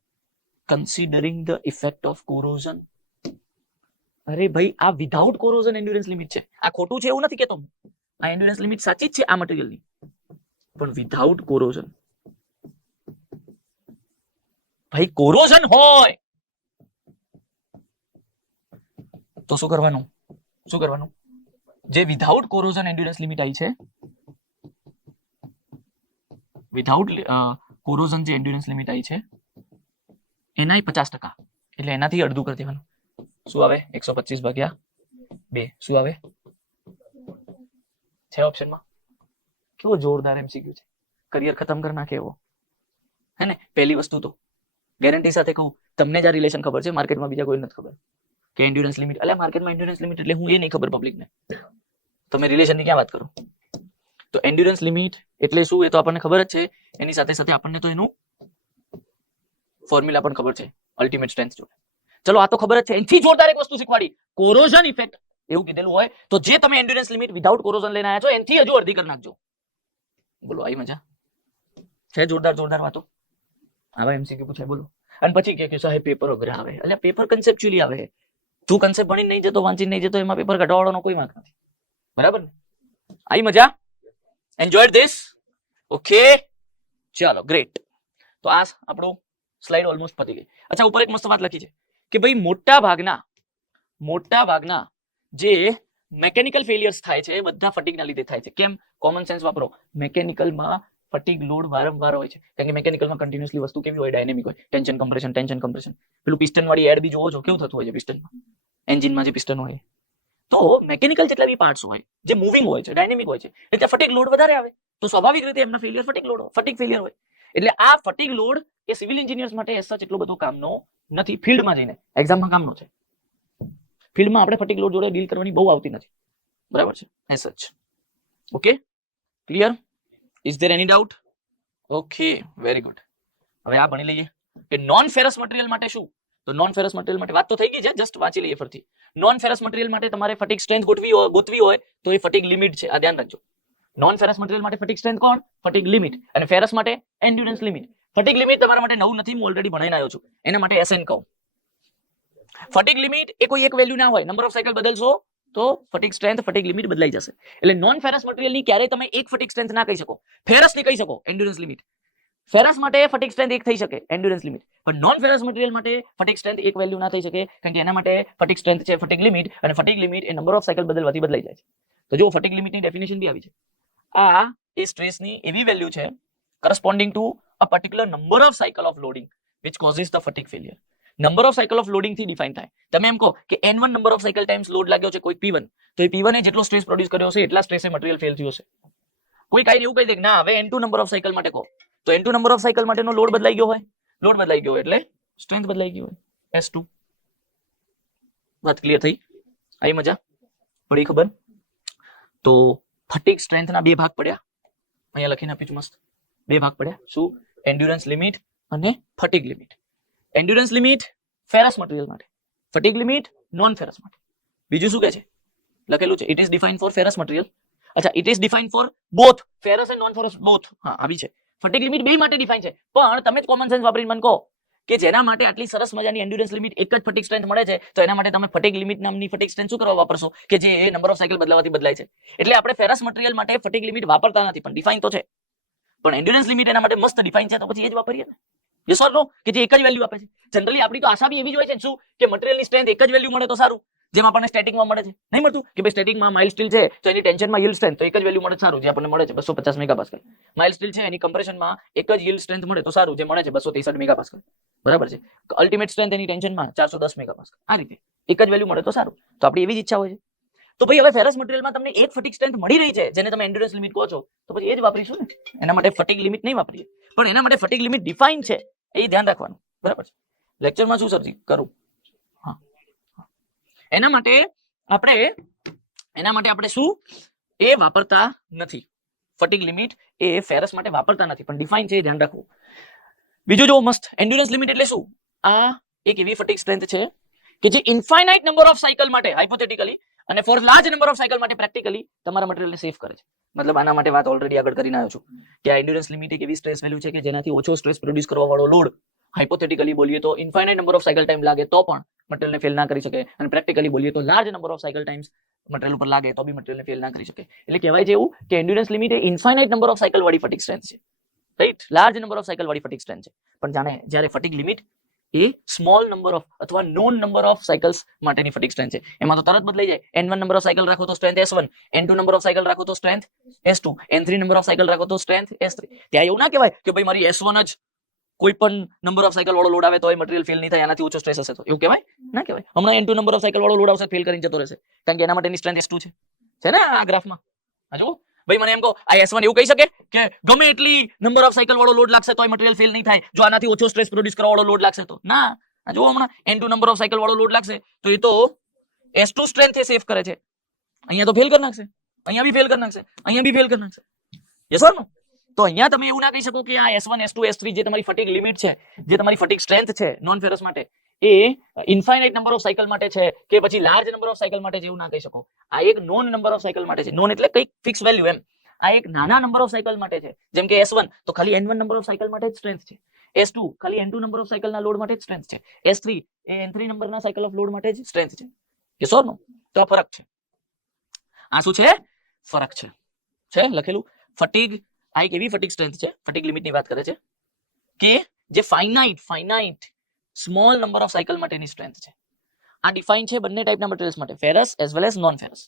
Considering the effect of corrosion. અરે ભાઈ, આ વિધાઉટ કોરોઝન એન્ડ્યોરન્સ લિમિટ છે. આ ખોટું છે એવું નથી કહેતો. આ એન્ડ્યોરન્સ લિમિટ સાચી જ છે આ મટીરીયલની, પણ વિધાઉટ કોરોઝન. ભાઈ કોરોઝન હોય તો શું કરવાનું? જે વિધાઉટ કોરોઝન એન્ડ્યોરન્સ લિમિટ આવી છે, વિધાઉટ કોરોઝન જે એન્ડ્યોરન્સ લિમિટ આવી છે એના 50%, એટલે એનાથી અડધું કરી દેવાનું. શું આવે? 125 ભાગ્યા 2. શું આવે છે ઓપ્શનમાં? કેવો જોરદાર એમસીક્યુ છે, કરિયર ખતમ કરી નાખે એવો હે ને. પહેલી વસ્તુ તો ગેરંટી સાથે કહું, તમને જ આ રિલેશન ખબર છે, માર્કેટમાં બીજા કોઈ નથી ખબર કે એન્ડ્યોરન્સ લિમિટ. એટલે માર્કેટમાં એન્ડ્યોરન્સ લિમિટ એટલે હું એ નહીં ખબર પબ્લિકને. તમે રિલેશનની ક્યાં વાત કરો? તો એન્ડ્યોરન્સ લિમિટ એટલે શું એ તો આપણને ખબર જ છે, એની સાથે સાથે આપણને તો એનું ફોર્મ્યુલા પણ ખબર છે અલ્ટિમેટ સ્ટ્રેન્થ જોડે. ચલો આ તો ખબર જ છે. એનથી જોરદાર એક વસ્તુ શીખવાડી, કોરોઝન ઇફેક્ટ એવું કીધેલું હોય તો જે તમે એન્ડ્યોરન્સ લિમિટ વિધાઉટ કોરોઝન લઈને આવ્યા છો એનથી હજુ અડધી કરી નાખજો. બોલો, આવી મજા છે? જોરદાર વાતો. આવા એમસીક્યુ પૂછાય, બોલો. અને પછી કે સાહેબ પેપર અઘરા આવે. એટલે પેપર કન્સેપ્ચ્યુઅલી આવે. તું કન્સેપ્ટ ભણી નહીં જતો, વાંચી નહીં જતો, એમાં પેપર ઘટાડવાનો કોઈ વાંક નથી. બરાબર ને? આવી મજા? Enjoyed this? ઓકે, ચાલો ગ્રેટ. તો આ આપણું સ્લાઇડ ઓલમોસ્ટ પતી ગઈ. અચ્છા, ઉપર એક મસ્ત વાત લખી છે કે ભાઈ મોટા ભાગના જે મેકેનિકલ ફેલિયર્સ થાય છે એ બધા ફટીગના લીધે થાય છે. કેમ? કોમન સેન્સ વાપરો. મેકેનિકલમાં ફટીગ લોડ વારંવાર હોય છે, કારણ કે મેકેનિકલમાં કન્ટિન્યુઅસલી વસ્તુ કેવી હોય? ડાયનેમિક હોય. Tension compression. પેલું પિસ્ટન વાળી એડ બી જોવો છો કેવું થતું હોય છે પિસ્ટનમાં, એન્જિનમાં જે પિસ્ટન હોય. તો મેકેનિકલ જેટલા બી પાર્ટ્સ હોય જે મૂવિંગ હોય છે, ડાયનેમિક હોય છે, એટલે ફટીગ લોડ વધારે આવે, તો સ્વાભાવિક રીતે એમના ફેલિયર ફટીગ ફેલિયર હોય. એટલે આ ફટીગ લોડ એ સિવિલ એન્જિનિયર્સ માટે એસ સચ એટલો બધો કામનો નથી. ફિલ્ડમાં જઈને એક્ઝામમાં કામનો છે. ફિલ્ડમાં આપણે ફટીગ લોડ જોડે ડીલ કરવાની બહુ આવતી નથી. બરાબર છે? As such. Okay, clear? Is there any doubt? Okay, very good. હવે આ ભણી લઈએ કે નોન ફેરસ મટીરિયલ માટે શું. તો નોન ફેરસ મટીરિયલ માટે વાત તો થઈ ગઈ છે, જસ્ટ વાંચી લઈએ ફરીથી. નોન ફેરસ મટીરિયલ માટે તમારે ફટીગ સ્ટ્રેન્થ ગોતવી હોય તો એ ફટીગ લિમિટ છે. આ ધ્યાન રાખજો. નોન ફેરસ મટીરિયલ માટે ફટીગ સ્ટ્રેન્થ કોણ? Fatigue limit. અને ફેરસ માટે એન્ડ્યોરન્સ લિમિટ. ફટીગ લિમિટ તમારા માટે નવું નથી, હું ઓલરેડી ભણાઈને આવ્યો છું. એના માટે એસએન કહું. ફટીગ લિમિટ એ કોઈ એક વેલ્યુ ના હોય. નંબર ઓફ સાયકલ બદલશો તો ફટીગ સ્ટ્રેન્થ, ફટીગ લિમિટ બદલાઈ જશે. એટલે નોન ફેરસ મટીરિયલની ક્યારેય તમે એક ફટીગ સ્ટ્રેન્થ ના કહી શકો. ફેરસની કહી શકો એન્ડ્યોરન્સ લિમિટ. ફેરસ માટે ફટીગ સ્ટ્રેન્થ એક થઈ શકે, એન્ડ્યોરન્સ લિમિટ. પણ નોન ફેરસ મટીરિયલ માટે ફટીગ સ્ટ્રેન્થ એક વેલ્યુ ના થઈ શકે, કારણ કે એના માટે ફટીગ સ્ટ્રેન્થ છે ફટીગ લિમિટ, અને ફટીગ લિમિટ એ નંબર ઓફ સાયકલ બદલવાથી બદલાઈ જાય છે. તો જો ફટીગ લિમિટની ડેફિનેશન બી આવી છે. આ એ સ્ટ્રેસની એવી વેલ્યુ છે corresponding to a particular number of cycle of loading which causes the fatigue failure. Number of cycle of loading થી ડિફાઇન થાય. તમે એમ કહો કે n1 number of cycle times load લાગ્યો છે કોઈ P1, તો એ P1 એ જેટલો સ્ટ્રેસ પ્રોડ્યુસ કર્યો છે એટલા સ્ટ્રેસે મટીરીયલ ફેલ થયું હશે. કોઈ કાઈ એવું કહી દે ના હવે n2 નંબર ઓફ સાયકલ માટે કહો, તો n2 નંબર ઓફ સાયકલ માટેનો લોડ બદલાઈ ગયો હોય, એટલે સ્ટ્રેન્થ બદલાઈ ગઈ હોય, S2. વાત ક્લિયર થઈ? આવી મજા પડી? ખબર? તો ફટીગ સ્ટ્રેન્થના બે ભાગ પડ્યા. અહીંયા લખીને આપ્યું છે મસ્ત. બે ભાગ પડ્યા. શું? એન્ડ્યોરન્સ લિમિટ અને fatigue limit. Endurance limit ferrous material માટે, ફટીગ લિમિટ નોન ફેરસ માટે. બીજું શું કહે છે? લખેલું છે it is defined for ferrous material. અચ્છા, it is defined for both ferrous and non ferrous both. હા, આવી છે. ફટીગ લિમિટ બે માટે ડિફાઇન છે, પણ તમે જ કોમન સેન્સ વાપરીને મને કહો કે જેના માટે આટલી સરસ મજાની એન્ડ્યોરન્સ લિમિટ એક જ ફટીગ સ્ટ્રેન્થ મળે છે, તો એના માટે તમે ફટીગ લિમિટ નામની ફટીગ સ્ટ્રેન્થ શું કરવા વાપરશો કે જે નંબર ઓફ સાયકલ બદલાવાથી બદલાય છે. એટલે આપણે ફેરસ મટીરીયલ માટે ફટીગ લિમિટ વાપરતા નથી, પણ ડિફાઇન તો છે. પણ એન્ડ્યુરન્સ લિમિટ એના માટે મસ્ત ડિફાઇન છે, તો પછી એ જ વાપરીએ ને. યસ ઓર નો, કે જે એક જ વેલ્યુ આપે છે. જનરલી આપણી તો આશા બી એવી જ હોય છે શું કે મટીરિયલની સ્ટ્રેન્થ એક જ વેલ્યુ મળે તો સારું, જેમ આપણને સ્ટેટિકમાં મળે છે. નહીં મળતું કે ભાઈ સ્ટેટિકમાં માઇલ્ડ સ્ટીલ છે તો એની ટેન્શનમાં yield સ્ટ્રેન્થ તો એક જ વેલ્યુ મળે સારું, જે આપણને મળે છે 250 મેગાપાસ્કલ. માઇલ્ડ સ્ટીલ છે એની કમ્પ્રેશનમાં એક જ yield સ્ટ્રેન્થ મળે તો સારું, જે મળે છે 263 મેગાપાસ્કલ. બરાબર છે. અલ્ટિમેટ સ્ટ્રેન્થ એની ટેન્શનમાં 410 મેગાપાસ્કલ. આ રીતે એક જ વેલ્યુ મળે તો સારું, તો આપણી એવી જ ઈચ્છા હોય છે. તો ભાઈ હવે ફેરસ મટીરિયલમાં તમને એક ફટીગ સ્ટ્રેન્થ મળી રહી છે જેને તમે એન્ડ્યુરન્સ લિમિટ કહો છો, તો પછી એ જ વાપરીશું ને. એના માટે ફટીગ લિમિટ નહીં વાપરીએ, પણ એના માટે ફટીગ લિમિટ ડિફાઇન છે એ ધ્યાન રાખવાનું. બરાબર છે. લેક્ચરમાં શું સરજી કરું? હા, એના માટે આપણે શું એ વાપરતા નથી. ફટીગ લિમિટ એ ફેરસ માટે વાપરતા નથી, પણ ડિફાઇન છે એ ધ્યાન રાખવું. બીજું જો મસ્ત એન્ડ્યુરન્સ લિમિટ એટલે શું? આ એક એવી ફટીગ સ્ટ્રેન્થ છે કે જે ઇન્ફાઇનાઇટ નંબર ઓફ સાયકલ માટે હાઇપોથેટિકલી અને for large number of cycle માટે પ્રેક્ટિકલી તમારા મટીરિયલને સેવ કરે છે. મતલબ આના માટે વાત ઓલરેડી આગળ કરીને આવ્યો છું કે આ એન્ડ્યુરન્સ લિમિટ એક એવી સ્ટ્રેસ વેલ્યુ છે કે જેનાથી ઓછો સ્ટ્રેસ પ્રોડ્યુસ કરવા વાળો લોડ હાઇપોથેટિકલી બોલીએ તો infinite number of cycle time લાગે તો પણ મટીરિયલને ફેલ ના કરી શકે, અને પ્રેક્ટિકલી બોલીએ તો large number of cycle times material ઉપર લાગે તો બી મટીરિયલને ફેલ ના કરી શકે. એટલે કહેવાય છે એવું કે endurance limit A infinite number of cycle વાળી ફટીગ સ્ટ્રેન્થ છે, right? Large number of cycle વાળી ફટીગ સ્ટ્રેન્થ છે. પણ જાણે જ્યારે fatigue limit A small number of અથવા નોન નંબર ઓફ સાયકલ્સ માટેની ફટીગ સ્ટ્રેન્થ છે, એમાં તો તરત બદલાઈ જાય. n1 નંબર ઓફ સાયકલ રાખો તો strength s1, n2 number of cycle રાખો તો strength s2, n3 number of cycle રાખો તો સ્ટ્રેન્થ s3. ત્યાં એવું ના કહેવાય કે ભાઈ મારી s1 જ કોઈ પણ નંબર ઓફ સાયકલ વાળો લોડ આવે તો એ મટીરિયલ ફેલ નહીં થાય, એનાથી ઓછો સ્ટ્રેસ હશે તો એવું કહેવાય ના કહેવાય. હમણાં n2 નંબર ઓફ સાયકલ વાળો લોડ આવશે ફેલ કરીને જતો રહેશે, કારણ કે એના માટેની સ્ટ્રેન્થ s2 છે ને આ ગ્રાફમાં. હા જુઓ ભાઈ, મને એમ કહો આ s1 એવું કહી શકે કે ગમે એટલી નંબર ઓફ સાયકલ વાળો લોડ લાગશે તોય મટીરિયલ ફેલ નહીં થાય જો આનાથી ઓછો સ્ટ્રેસ પ્રોડ્યુસ કરવા વાળો લોડ લાગશે તો? ના. જો હમણાં n2 નંબર ઓફ સાયકલ વાળો લોડ લાગશે તો એ તો s2 સ્ટ્રેન્થ એ સેવ કરે છે, અહીંયા તો ફેલ કરી નાખશે, અહીંયા બી ફેલ કરી નાખશે, અહીંયા બી ફેલ કરી નાખશે. યસ ઓર નો? તો અહીંયા તમે એવું ના કહી શકો કે આ s1 s2 s3 જે તમારી ફટીગ લિમિટ છે, જે તમારી ફટીગ સ્ટ્રેન્થ છે નોન ફેરસ માટે, એ ઇન્ફાઇનાઇટ નંબર ઓફ સાયકલ માટે છે કે પછી લાર્જ નંબર ઓફ સાયકલ માટે છે, એવું ના કહી શકો. આ એક નોન નંબર ઓફ સાયકલ માટે છે. નોન એટલે કઈ ફિક્સ વેલ્યુ એમ. આ એક નાના નંબર ઓફ સાયકલ માટે છે. જેમ કે s1 તો ખાલી n1 નંબર ઓફ સાયકલ માટે જ સ્ટ્રેન્થ છે, s2 ખાલી n2 નંબર ઓફ સાયકલના લોડ માટે જ સ્ટ્રેન્થ છે, s3 એ n3 નંબરના સાયકલ ઓફ લોડ માટે જ સ્ટ્રેન્થ છે. યસ ઓર નો? તો આ ફરક છે. આ શું છે? ફરક છે લખેલું. ફટીગ આ એક એવી ફટીગ સ્ટ્રેન્થ છે, ફટીગ લિમિટની વાત કરે છે કે જે finite small number of cycle માટેની સ્ટ્રેન્થ છે. આ ડિફાઇન છે બંને ટાઈપના મટીરિયલ્સ માટે, ferrous as well as non ferrous,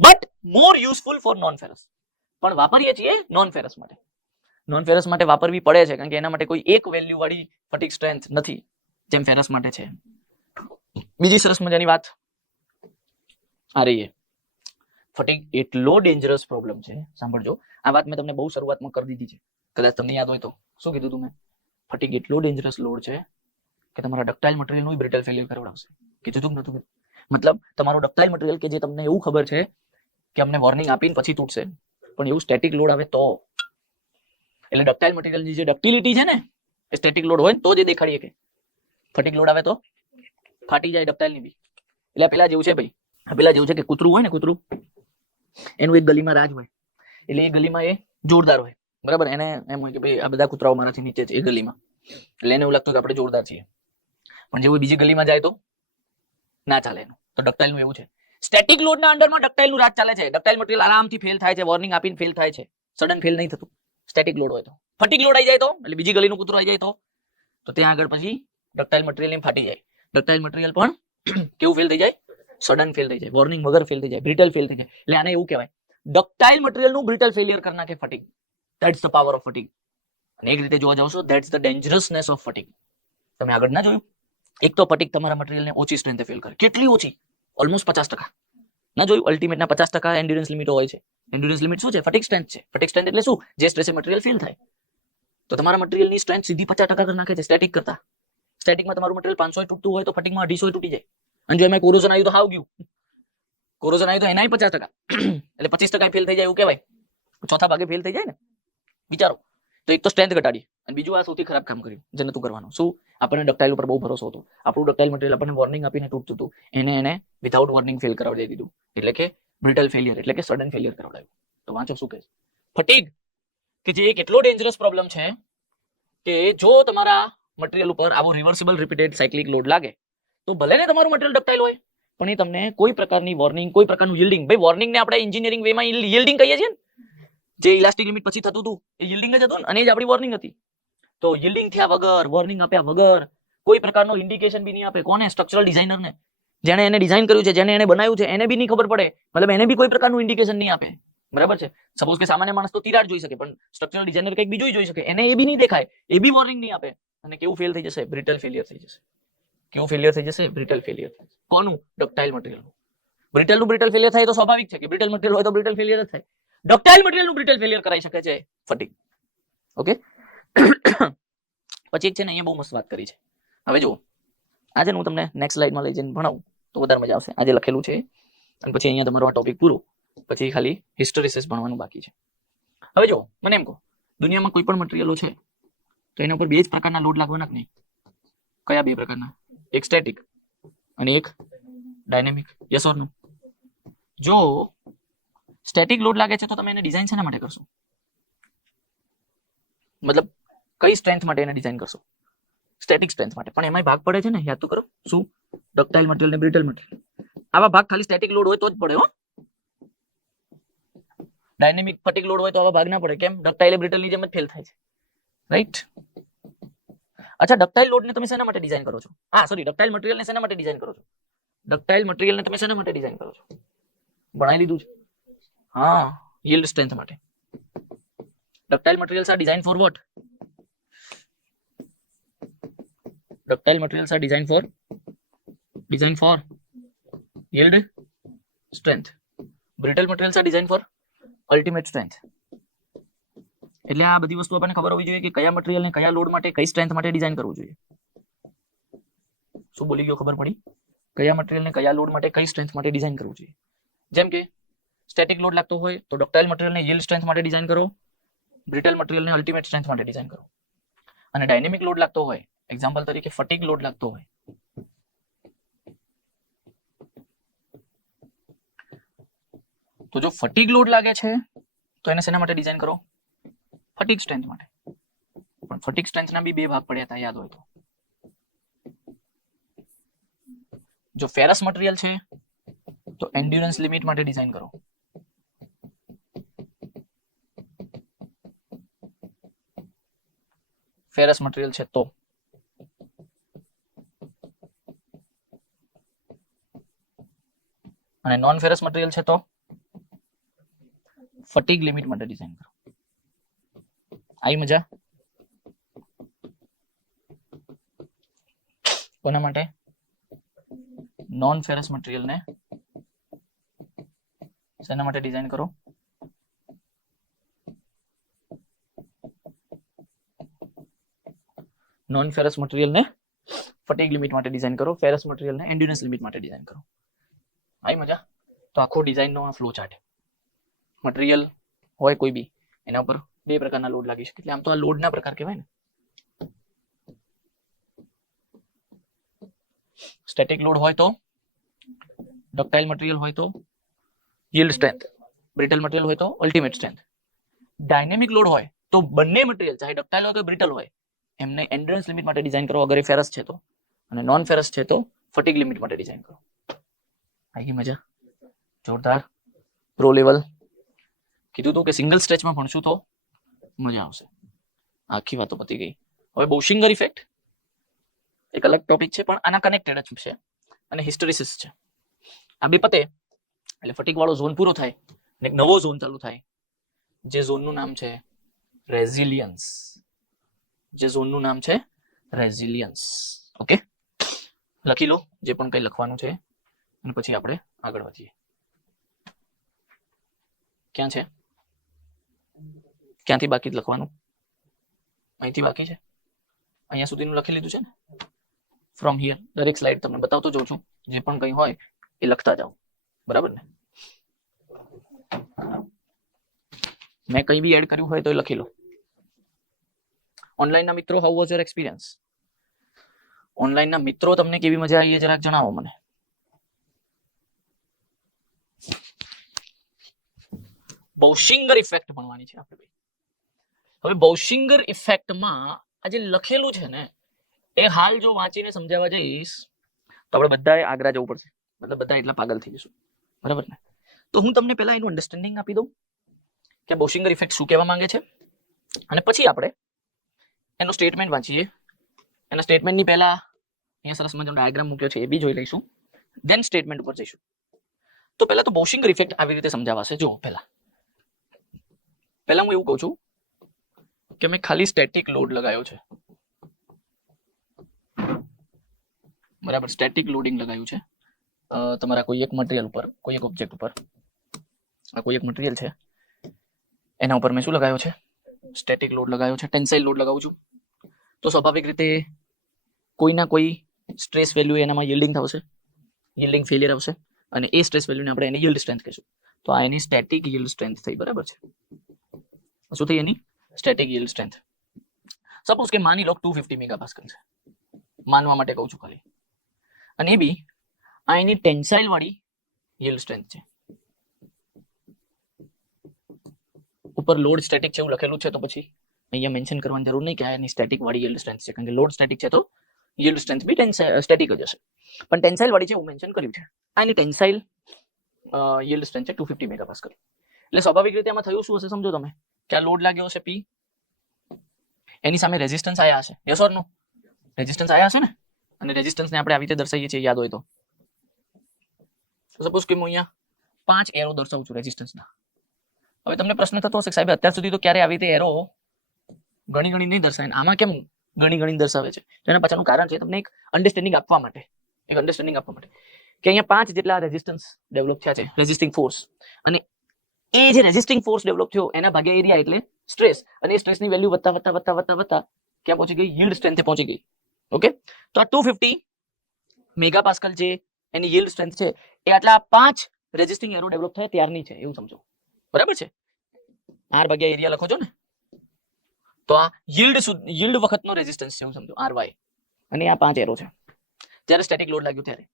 but more useful for non ferrous. પણ વાપરીએ છીએ નોન ફેરસ માટે. નોન ફેરસ માટે વાપરવી પડે છે કારણ કે એના માટે કોઈ એક વેલ્યુ વાળી ફટીગ સ્ટ્રેન્થ નથી જેમ ફેરસ માટે છે. બીજી સરસ મજાની વાત આ રહી છે, ફટીગ એટલો ડેન્જરસ પ્રોબ્લેમ છે. સાંભળજો, આ વાત મેં તમને બહુ શરૂઆતમાં કરી દીધી છે, કદાચ તમને યાદ હોય તો. શું કીધું તું મેં? ફટીગ એટલો ડેન્જરસ લોડ છે કે તમારા ડક્ટાઇલ મટીરિયલનું બ્રિટલ ફેલિયર કરાવડાવશે. કીધું તું નતું? મતલબ તમારું ડક્ટાઇલ મટીરિયલ કે જે તમને એવું ખબર છે કે અમને વોર્નિંગ આપીને પછી તૂટશે, પણ એવું સ્ટેટિક લોડ આવે તો. એટલે ડક્ટાઇલ મટીરિયલની જે ડક્ટિલિટી છે ને એ સ્ટેટિક લોડ હોય તો જ દેખાડીએ કે ફટીગ લોડ આવે તો ફાટી જાય ડક્ટાઇલની બી. એટલે પેલા જેવું છે ભાઈ, પેલા જેવું છે કે કૂતરું હોય ને, કૂતરું એનું એક ગલીમાં રાજ હોય, એટલે એ ગલીમાં એ જોરદાર હોય, બરાબર? એને એમ હોય કે ભાઈ આ બધા કૂતરાઓ મારાથી નીચે છે એ ગલીમાં, એટલે એને એવું લાગતું કે આપણે જોરદાર છીએ. પણ જેવું બીજી ગલીમાં જાય તો ના ચાલે એનું. તો ડક્ટાઇલનું એવું છે. સ્ટેટિક લોડના અંડરમાં ડક્ટાઇલનું રાજ ચાલે છે. ડક્ટાઇલ મટીરિયલ આરામથી ફેલ થાય છે, વોર્નિંગ આપીને ફેલ થાય છે, સડન ફેલ નહીં થતું સ્ટેટિક લોડ હોય તો. ફટીગ લોડ આવી જાય તો, એટલે બીજી ગલીનું કૂતરું આવી જાય તો ત્યાં આગળ પછી ડક્ટાઇલ મટીરિયલ ફાટી જાય. ડક્ટાઇલ મટીરિયલ પણ કેવું ફેલ થઈ જાય? સડન ફેલ થઈ જાય, વોર્નિંગ વગર ફેલ થઈ જાય, બ્રિટલ ફેલ થઈ જાય. એટલે આને એવું કહેવાય ડક્ટાઇલ મટીરિયલનું બ્રિટલ ફેલિયર કરી નાખે fatigue. That's the power of fatigue. અને એક રીતે જોવા જાવ છો ધેટ્સ ધ ડેન્જરસનેસ ઓફ ફટીગ. તમે આગળ ના જોયું? એક તો ફટીગ તમારા મટીરિયલને ઓછી સ્ટ્રેન્થે ફેલ કરે. કેટલી ઓછી? ઓલમોસ્ટ 50%. ના જોયું? અલ્ટિમેટના 50% એન્ડ્યુરન્સ લિમિટ હોય છે. એન્ડ્યુરન્સ લિમિટ શું છે? ફટીગ સ્ટ્રેન્થ છે. ફટીગ સ્ટ્રેન્થ એટલે શું? જે સ્ટ્રેસે મટીરિયલ ફેલ થાય. તો તમારા મટીરિયલની સ્ટ્રેન્થ સીધી 50% કરી નાખે છે સ્ટેટિક કરતા. સ્ટેટિકમાં તમારું મટીરિયલ 500 તૂટતું હોય તો ફટીગમાં 250 તૂટી જાય. અને જો એમાં કોરોઝન આવ્યું તો હાવ ગયું. કોરોઝન આવ્યું તો એનાય 50%, એટલે 25% ફેલ થઈ જાય એવું કહેવાય. ચોથા ભાગે ફેલ થઈ જાય ને, વિચારો. તો એક તો સ્ટ્રેન્થ ઘટાડી, અને બીજું આ સૌથી ખરાબ કામ કર્યું જે નતું કરવાનું. શું? આપણને ડક્ટાઇલ ઉપર બહુ ભરોસો હતો. આપણું ડક્ટાઇલ મટીરિયલ આપણને વોર્નિંગ આપીને તૂટતું હતું, એને વિધાઉટ વોર્નિંગ ફેલ કરાવી દીધું. એટલે કે બ્રિટલ ફેલિયર, એટલે કે સડન ફેલિયર કરાવડાવ્યું. તો વાંચો શું કહે છે ફટીગ, કે જે એક એટલો ડેન્જરસ પ્રોબ્લેમ છે કે જો તમારા મટીરિયલ ઉપર આવો રિવર્સિબલ રિપીટેડ સાયક્લિક લોડ લાગે તો ભલે ને તમારું મટીરિયલ ડક્ટાઇલ હોય, પણ એ તમને કોઈ પ્રકારની વોર્નિંગ, કોઈ પ્રકારનું yielding, ભાઈ વોર્નિંગને આપણે એન્જિનિયરિંગ વેમાં yielding કહીએ છીએ ને, જે ઇલાસ્ટિક લિમિટ પછી થતું હતું એ yielding જ હતું ને, અને એ જ આપણી વોર્નિંગ હતી. તો yielding થયા વગર, વોર્નિંગ આપ્યા વગર, કોઈ પ્રકારનો ઇન્ડિકેશન બી નહીં આપે. કોને? સ્ટ્રક્ચરલ ડિઝાઇનરને. જેને એને ડિઝાઇન કર્યું છે, જેને એને બનાવ્યું છે, એને બી નહીં ખબર પડે, મતલબ એને બી કોઈ પ્રકારનું ઇન્ડિકેશન નહીં આપે. બરાબર છે. સપોઝ કે સામાન્ય માણસ તો તિરાડ જોઈ શકે, પણ સ્ટ્રક્ચરલ ડિઝાઇનર કંઈક બીજું જોઈ શકે, એને એ બી નહીં દેખાય, એ બી વોર્નિંગ નહીં આપે, અને કેવું ફેલ થઈ જશે? બ્રિટલ ફેલિયર થઈ જશે. કેવું ફેલિયર થઈ જશે? Brittle failure. કોનું? ડક્ટાઇલ મટીરિયલનું. બ્રિટલનું બ્રિટલ ફેલિયર થાય તો સ્વાભાવિક છે કે બ્રિટલ મટીરિયલ હોય તો બ્રિટલ ફેલિયર જ થાય. ડક્ટાઇલ મટીરિયલનું બ્રિટલ ફેલિયર કરાઈ શકે છે ફટીગ. ઓકે. પછી એક છે ને અહીંયા બહુ મસ્ત વાત કરી છે. હવે જુઓ, આજે હું તમને નેક્સ્ટ સ્લાઇડમાં લઈ જઈને ભણાવું તો વધારે મજા આવશે. આજે લખેલું છે અને પછી અહીંયા તમારો આ ટોપિક પૂરો, પછી ખાલી હિસ્ટોરિસિસ ભણવાનું બાકી છે. હવે જુઓ, મને એમ કહો, દુનિયામાં કોઈ પણ મટીરિયલો છે તો એના ઉપર બે જ પ્રકારના લોડ લાગવાના કે નહીં? કયા બે પ્રકારના? એક સ્ટેટિક અને એક ડાયનેમિક. યસ ઓર નો? જો સ્ટેટિક લોડ લાગે છે તો તમે એને ડિઝાઇન શેના માટે કરશો? મતલબ કઈ સ્ટ્રેન્થ માટે એને ડિઝાઇન કરશો? સ્ટેટિક સ્ટ્રેન્થ માટે. પણ એમાંય ભાગ પડે છે ને, યાદ તો કરો. શું? ડક્ટાઇલ મટીરિયલ ને બ્રિટલ મટીરિયલ. આવા ભાગ ખાલી સ્ટેટિક લોડ હોય તો જ પડે હો. ડાયનેમિક ફટીગ લોડ હોય તો આવા ભાગ ના પડે. કેમ? ડક્ટાઇલ બ્રિટલ ની જેમ જ ફેલ થાય છે, રાઈટ? અચ્છા, ડક્ટાઇલ લોડ ને તમે શેના માટે ડિઝાઇન કરો છો? હા સોરી, ડક્ટાઇલ મટીરિયલ ને શેના માટે ડિઝાઇન કરો છો? ડક્ટાઇલ મટીરિયલ ને તમે શેના માટે ડિઝાઇન કરો છો? ભણાઈ લીધું છે. હા, yield strength માટે. Ductile materials are designed for what? Ductile materials are designed for yield strength. Brittle materials are designed for ultimate strength. એટલે આ બધી વસ્તુ આપણને ખબર હોવી જોઈએ કે કયા મટીરિયલ ને કયા લોડ માટે કઈ સ્ટ્રેન્થ માટે ડિઝાઇન કરવું જોઈએ. શું બોલી ગયો? ખબર પડી? કયા મટીરિયલ ને કયા લોડ માટે કઈ સ્ટ્રેન્થ માટે ડિઝાઇન કરવું જોઈએ. જેમ કે સ્ટેટિક લોડ લાગતો હોય તો ડક્ટાઇલ મટીરિયલ ને yield સ્ટ્રેન્થ માટે ડિઝાઇન કરો, બ્રિટલ મટીરિયલ ને અલ્ટિમેટ સ્ટ્રેન્થ માટે ડિઝાઇન કરો. અને ડાયનેમિક લોડ લાગતો હોય, એક્ઝામ્પલ તરીકે ફટીગ લોડ લાગતો હોય, તો જો ફટીગ લોડ લાગે છે તો એને શેના માટે ડિઝાઇન કરો? ફટીગ સ્ટ્રેન્થ માટે. પણ ફટીગ સ્ટ્રેન્થના બી બે ભાગ પડ્યા હતા, યાદ હોય તો. જો ફેરસ મટીરિયલ છે તો એન્ડ્યુરન્સ લિમિટ માટે ડિઝાઇન કરો. ફેરસ મટીરિયલ છે તો. અને નોન ફેરસ મટીરિયલ છે તો ફટીગ લિમિટ માટે ડિઝાઇન કરો. આવી મજા? કોના માટે? નોન ફેરસ મટીરિયલ ને શેના માટે ડિઝાઇન કરો? નોન ફેરસ મટીરિયલ ને ફટીગ લિમિટ માટે ડિઝાઇન કરો, ફેરસ મટીરિયલ ને એન્ડ્યુરન્સ લિમિટ માટે ડિઝાઇન કરો. આવી મજા? તો આખો ડિઝાઇનનો આ ફ્લો ચાર્ટ. મટીરિયલ હોય કોઈ બી, એના ઉપર બે પ્રકારના લોડ લાગી શકે. એટલે આમ તો આ લોડના પ્રકાર કહેવાય ને. સ્ટેટિક લોડ હોય તો, ડક્ટાઇલ મટીરિયલ હોય તો yield સ્ટ્રેન્થ, બ્રિટલ મટીરિયલ હોય તો અલ્ટિમેટ સ્ટ્રેન્થ. ડાયનેમિક લોડ હોય તો બંને મટીરિયલ ચાહે ડક્ટાઇલ હોય કે બ્રિટલ હોય એમને એન્ડ્યુરન્સ લિમિટ માટે ડિઝાઇન કરો અગર એ ફેરસ છે તો, અને નોન ફેરસ છે તો ફટીગ લિમિટ માટે ડિઝાઇન કરો. આવી મજા? જોરદાર. Pro level. કીધું તું કે સિંગલ સ્ટ્રેચમાં ભણશું તો મજા આવશે. આખી વાતો પતી ગઈ. હવે બોશિંગર ઇફેક્ટ એક અલગ ટોપિક છે, પણ આના કનેક્ટેડ જ છે, અને હિસ્ટેરિસિસ છે. આ બે પતે એટલે ફટીગ વાળો ઝોન પૂરો થાય અને એક નવો ઝોન ચાલુ થાય, જે ઝોનનું નામ છે રેઝિલિયન્સ. જે ઝોનનું નામ છે રેઝિલિયન્સ. ઓકે, લખી લો જે પણ કંઈ લખવાનું છે અને પછી આપણે આગળ વધીએ. ક્યાં છે? ક્યાંથી બાકી લખવાનું? અહીંથી બાકી છે. અહીંયા સુધીનું લખી લીધું છે ને? From here. દરેક સ્લાઇડ તમને બતાવતો જાઉં છું, જે પણ કંઈ હોય એ લખતા જાઓ. બરાબર ને? મેં કંઈ બી એડ કર્યું હોય તો એ લખી લો. ઓનલાઈનના મિત્રો, હાઉ વોઝ યોર એક્સપિરિયન્સ? ઓનલાઈનના મિત્રો તમને કેવી મજા આવી એ જરાક જણાવો મને. બોશિંગર ઇફેક્ટ ભણવાની છે આપણે. હવે બોશિંગર ઇફેક્ટમાં આ જે લખેલું છે ને એ હાલ જો વાંચીને સમજાવવા જઈશ તો આપણે બધાએ આગ્રા જવું પડશે. મતલબ બધા એટલા પાગલ થઈ જશું. બરાબર ને? તો હું તમને પહેલા એનું અન્ડરસ્ટેન્ડિંગ આપી દઉં, કે બોશિંગર ઇફેક્ટ શું કહેવા માંગે છે, અને પછી આપણે એનો સ્ટેટમેન્ટ વાંચીએ. એના સ્ટેટમેન્ટની પહેલા અહીંયા સરસ મજાનો ડાયાગ્રામ મૂક્યો છે, એ બી જોઈ લઈશું. ધેન સ્ટેટમેન્ટ ઉપર જઈશું. તો પહેલા તો બોશિંગર ઇફેક્ટ આવી રીતે સમજાવાશે. જો પહેલા હું એવું કહું છું કે મેં ખાલી સ્ટેટિક લોડ લગાવ્યો છે, બરાબર. સ્ટેટિક લોડિંગ લગાવ્યું છે તમારા કોઈ એક મટીરિયલ ઉપર, કોઈ એક ઓબ્જેક્ટ ઉપર. આ કોઈ એક મટીરિયલ છે, એના ઉપર મેં શું લગાવ્યો છે? સ્ટેટિક લોડ લગાવ્યો છે. ટેન્સાઇલ લોડ લગાવું છું તો સ્વાભાવિક રીતે કોઈના કોઈ સ્ટ્રેસ વેલ્યુ એનામાં યીલ્ડિંગ થશે, યીલ્ડિંગ ફેલિયર આવશે, અને એ સ્ટ્રેસ વેલ્યુને આપણે એની યીલ્ડ સ્ટ્રેન્થ કહીશું. તો આ એની સ્ટેટિક યીલ્ડ સ્ટ્રેન્થ થઈ, બરાબર છે. શું થઈ એની સ્ટેટિક યીલ્ડ સ્ટ્રેન્થ? સપોઝ કે માની લો 250 મેગાપાસ્કલ છે, માનવા માટે કહું છું ખાલી. અને એ બી આ એની ટેન્સાઇલ વાળી યીલ્ડ સ્ટ્રેન્થ છે. ઉપર લોડ સ્ટેટિક છે એવું લખેલું છે, તો પછી અહીંયા મેન્શન કરવાની જરૂર નહીં કે આ એની સ્ટેટિક વાળી યીલ્ડ સ્ટ્રેન્થ છે, કારણ કે લોડ સ્ટેટિક છે તો યીલ્ડ સ્ટ્રેન્થ બી સ્ટેટિક જ હશે. પણ ટેન્સાઇલ વાળી છે એવું મેન્શન કર્યું છે. આ એની ટેન્સાઇલ યીલ્ડ સ્ટ્રેન્થ છે 250 મેગાપાસ્કલ. એટલે સ્વાભાવિક રીતે આમાં થયું શું હશે સમજો તમે, કે આ લોડ લાગ્યો હશે P, એની સામે રેઝિસ્ટન્સ આયા હશે. Yes or no? રેઝિસ્ટન્સ આયા હશે ને. અને રેઝિસ્ટન્સને આપણે આવી રીતે દર્શાવીએ છીએ, યાદ હોય તો. સપોઝ કે હું અહીંયા 5 એરો દર્શાવું છું રેઝિસ્ટન્સના. હવે તમને પ્રશ્ન થતો હશે સાહેબ અત્યાર સુધી તો ક્યારે આવી રીતે એરો ગણી નહીં દર્શાવે, આમાં કેમ ગણી દર્શાવે છે? તો એના પાછળનું કારણ છે તમને એક અન્ડરસ્ટેન્ડિંગ આપવા માટે, કે અહીંયા 5 જેટલા રેઝિસ્ટન્સ ડેવલપ થયા છે, રેઝિસ્ટિંગ ફોર્સ. અને એ જે રેઝિસ્ટિંગ ફોર્સ ડેવલપ થયો એના ભાગ્યા એરિયા એટલે સ્ટ્રેસ, અને એ સ્ટ્રેસની વેલ્યુ વધતા ક્યાં પહોંચી ગઈ? યીલ્ડ સ્ટ્રેન્થે પહોંચી ગઈ. ઓકે, તો આ 250 મેગાપાસ્કલ જે એની યીલ્ડ સ્ટ્રેન્થ છે એ આટલા 5 રેઝિસ્ટિંગ એરો ડેવલપ થયા ત્યારની છે એવું સમજો, બરાબર છે. R ભાગ્યા એરિયા લખો છો ને, તો આ યીલ્ડ વખતનો રેઝિસ્ટન્સ છે એવું સમજો, RY. અને આ 5 એરો છે જ્યારે સ્ટેટિક લોડ લાગ્યો ત્યારે.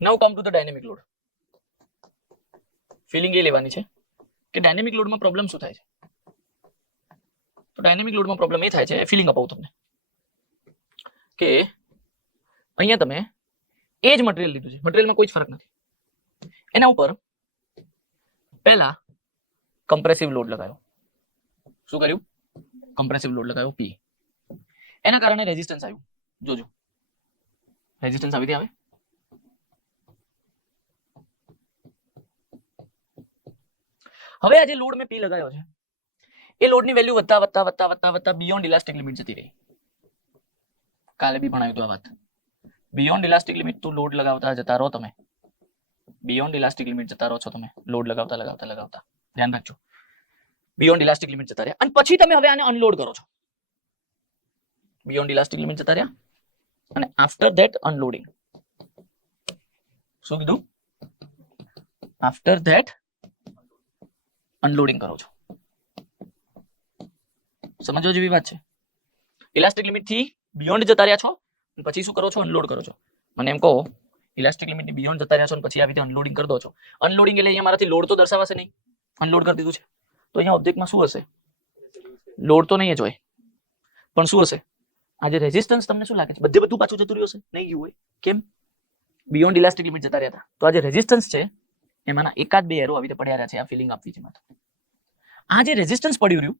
Now come to the dynamic load. Feeling એ લેવાની છે કે ડાયનેમિક લોડમાં પ્રોબ્લેમ શું થાય છે. તો ડાયનેમિક લોડમાં પ્રોબ્લેમ એ થાય છે, ફીલિંગ અપાવું તમને, કે અહીંયા તમે એ જ મટીરિયલ લીધું છે, મટીરિયલમાં કોઈ જ ફરક નથી. એના ઉપર પહેલા કમ્પ્રેસિવ લોડ લગાવ્યો. શું કર્યું? કમ્પ્રેસિવ લોડ લગાવ્યો P. એના કારણે રેઝિસ્ટન્સ આવ્યું. જોજો રેઝિસ્ટન્સ આવી આવે. હવે આ જે લોડ મેં P લગાવ્યો છે એ લોડની વેલ્યુ વધતા બિયોન્ડ ઇલાસ્ટિક લિમિટ જતી રહી. કાલે બી ભણાવ્યું હતું આ વાત. બિયોન્ડ ઇલાસ્ટિક લિમિટ તું લોડ લગાવતા જતા રહો તમે, બિયોન્ડ ઇલાસ્ટિક લિમિટ જતા રહો છો તમે, લોડ લગાવતા ધ્યાન રાખજો. બિયોન્ડ ઇલાસ્ટિક લિમિટ જતા રહ્યા અને પછી તમે હવે આને અનલોડ કરો છો. બિયોન્ડ ઇલાસ્ટિક લિમિટ જતા રહ્યા અને આફ્ટર ધેટ અનલોડિંગ. શું કીધું? આફ્ટર ધેટ અનલોડિંગ કરો છો. સમજવા જેવી વાત છે. ઇલાસ્ટિક લિમિટ થી બિયોન્ડ જતા રહ્યા છો પછી શું કરો છો? અનલોડ કરો છો. મને એમ કહો ઇલાસ્ટિક લિમિટ ની બિયોન્ડ જતા રહ્યા છો પછી આવી રીતે અનલોડિંગ કરી દો છો. અનલોડિંગ એટલે અહીંયા મારાથી લોડ તો દર્શાવાશે નહીં, અનલોડ કરી દીધું છે. તો અહીંયા ઓબ્જેક્ટમાં શું હશે? લોડ તો નહીં જ હોય, પણ શું હશે? આ જે રેઝિસ્ટન્સ તમને શું લાગે છે બધું પાછું જતું રહ્યું હશે? નહીં ગયું હોય. કેમ? બિયોન્ડ ઇલાસ્ટિક લિમિટ જતા રહ્યા હતા. તો આ જે રેઝિસ્ટન્સ છે એમાંના એકાદ બે એરો આવી રીતે પડ્યા રહ્યા છે. આ ફિલિંગ આપવી છે માત્ર. આ જે રેઝિસ્ટન્સ પડ્યું રહ્યું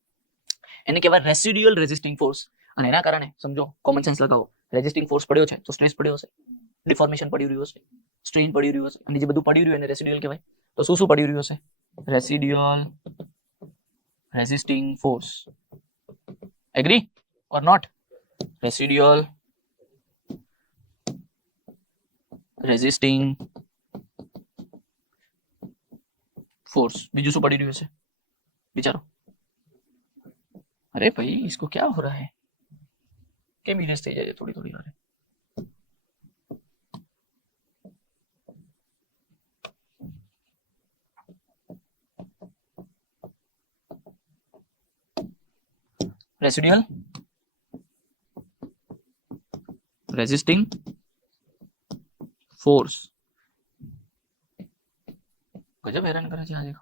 એને કહેવાય રેસિડ્યુઅલ રેઝિસ્ટિંગ ફોર્સ. અને એના કારણે સમજો, કોમન સેન્સ લગાવો, રેઝિસ્ટિંગ ફોર્સ પડ્યો છે તો સ્ટ્રેસ પડ્યો હશે, ડિફોર્મેશન પડ્યું રહ્યું હશે, સ્ટ્રેઇન પડ્યું રહ્યું હશે, અને જે બધું પડ્યું રહ્યું એને રેસિડ્યુઅલ કહેવાય. તો શું પડ્યું રહ્યું હશે? Residual resisting force. Agree or not? Residual resisting force. बीजू શું પડી રહ્યું છે વિચારો? अरे भाई इसको क्या हो रहा है? કેમ ઇરેઝ થઈ જાય થોડી વારે? Residual resisting force. ગજબ હેરાન કરે છે આજે.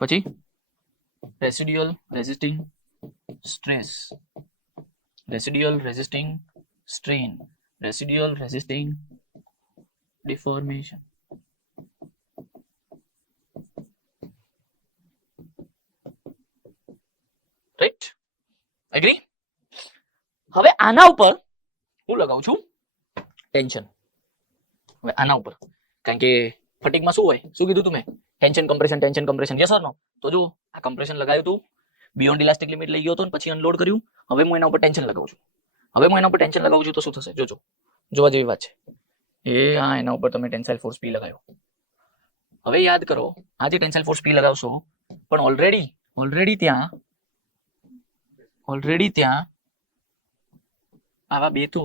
પછી residual resisting stress, residual resisting strain, residual resisting deformation. Agree? હવે આના ઉપર હું લગાવું છું ટેન્શન. હવે આના ઉપર, કારણ કે ફટીગમાં શું હોય, શું કીધું તું મેં? ટેન્શન કમ્પ્રેશન, યસ ઓર નો? તો જો આ કમ્પ્રેશન લગાવ્યું તું, બિયોન્ડ ઇલાસ્ટિક લિમિટ લઈ ગયો હતો, પછી અનલોડ કર્યું. હવે હું એના ઉપર ટેન્શન લગાવું છું. તો શું થશે? જોજો, જોવા જેવી વાત છે. એના ઉપર તમે ટેન્સાઇલ ફોર્સ P લગાવ્યો. હવે યાદ કરો, આ જે ટેન્સાઇલ ફોર્સ P લગાવશો, પણ ઓલરેડી ત્યાં આવા બે તો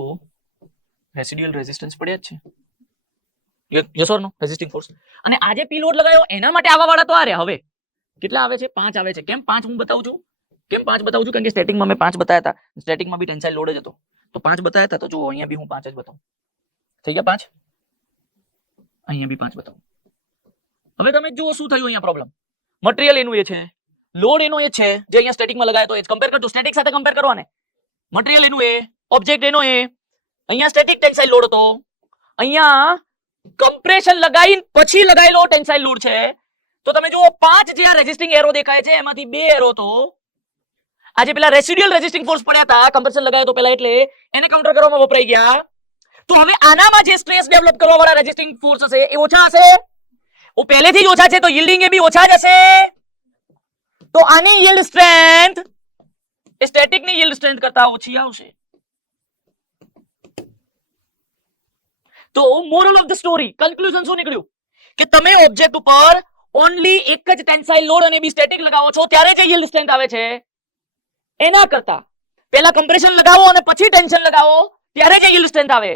રેસિડ્યુઅલ રેઝિસ્ટન્સ પડ્યા જ છે. Yes or no? Resisting force. અને આ જે P લોડ લગાવ્યો એના માટે આવા વાળા તો આ રહ્યા. હવે કેટલા આવે છે? 5 આવે છે. કેમ 5 હું બતાવું છું? કારણ કે સ્ટેટિકમાં મેં 5 બતાવ્યા હતા. સ્ટેટિકમાં બી ટેન્સાઇલ લોડ જ હતો, તો 5 બતાવ્યા હતા. તો જો અહીંયા બી હું 5 જ બતાવું. થઈ ગયા 5. અહીંયા બી 5 બતાવું. હવે તમે જુઓ શું થયું અહીંયા પ્રોબ્લેમ. મટીરીયલ એનું એ છે, લોડ એનો એ છે, જે અહીંયા સ્ટેટિકમાં લગાવ્યો તો એ કમ્પેર કરજો. સ્ટેટિક સાથે કમ્પેર કરવાને. મટીરીયલ એનું એ, ઓબ્જેક્ટ એનો એ. અહીંયા સ્ટેટિક ટેન્સાઇલ લોડ હતો, અહીંયા કમ્પ્રેશન લગાવીને પછી લગાવેલો ટેન્સાઇલ લોડ છે. તો તમે જુઓ 5 જે આ રેઝિસ્ટિંગ એરો દેખાય છે, એમાંથી 2 એરો તો આજે પેલા રેસિડ્યુઅલ રેઝિસ્ટિંગ ફોર્સ પડ્યા હતા, કમ્પ્રેશન લગાવ્યો તો પેલા, એટલે એને કાઉન્ટર કરવામાં વપરાઈ ગયા. તો હવે આનામાં જે સ્ટ્રેસ ડેવલપ કરવા વાળા રેઝિસ્ટિંગ ફોર્સ હશે એ ઓછા હશે. પહેલેથી જ ઓછા છે, તો yielding એ બી ઓછા જ હશે. તો આની yield strength એ સ્ટેટિક ની yield strength કરતા ઓછી આવશે. તો moral of the story, conclusion શું નીકળ્યું? કે તમે ઓબ્જેક્ટ ઉપર ઓનલી એક જ ટેન્સાઇલ લોડ અને બી સ્ટેટિક લગાવો છો, ત્યારે જે yield strength આવે છે એના કરતા પહેલા કમ્પ્રેશન લગાવો અને પછી ટેન્શન લગાવો, ત્યારે જે yield strength આવે,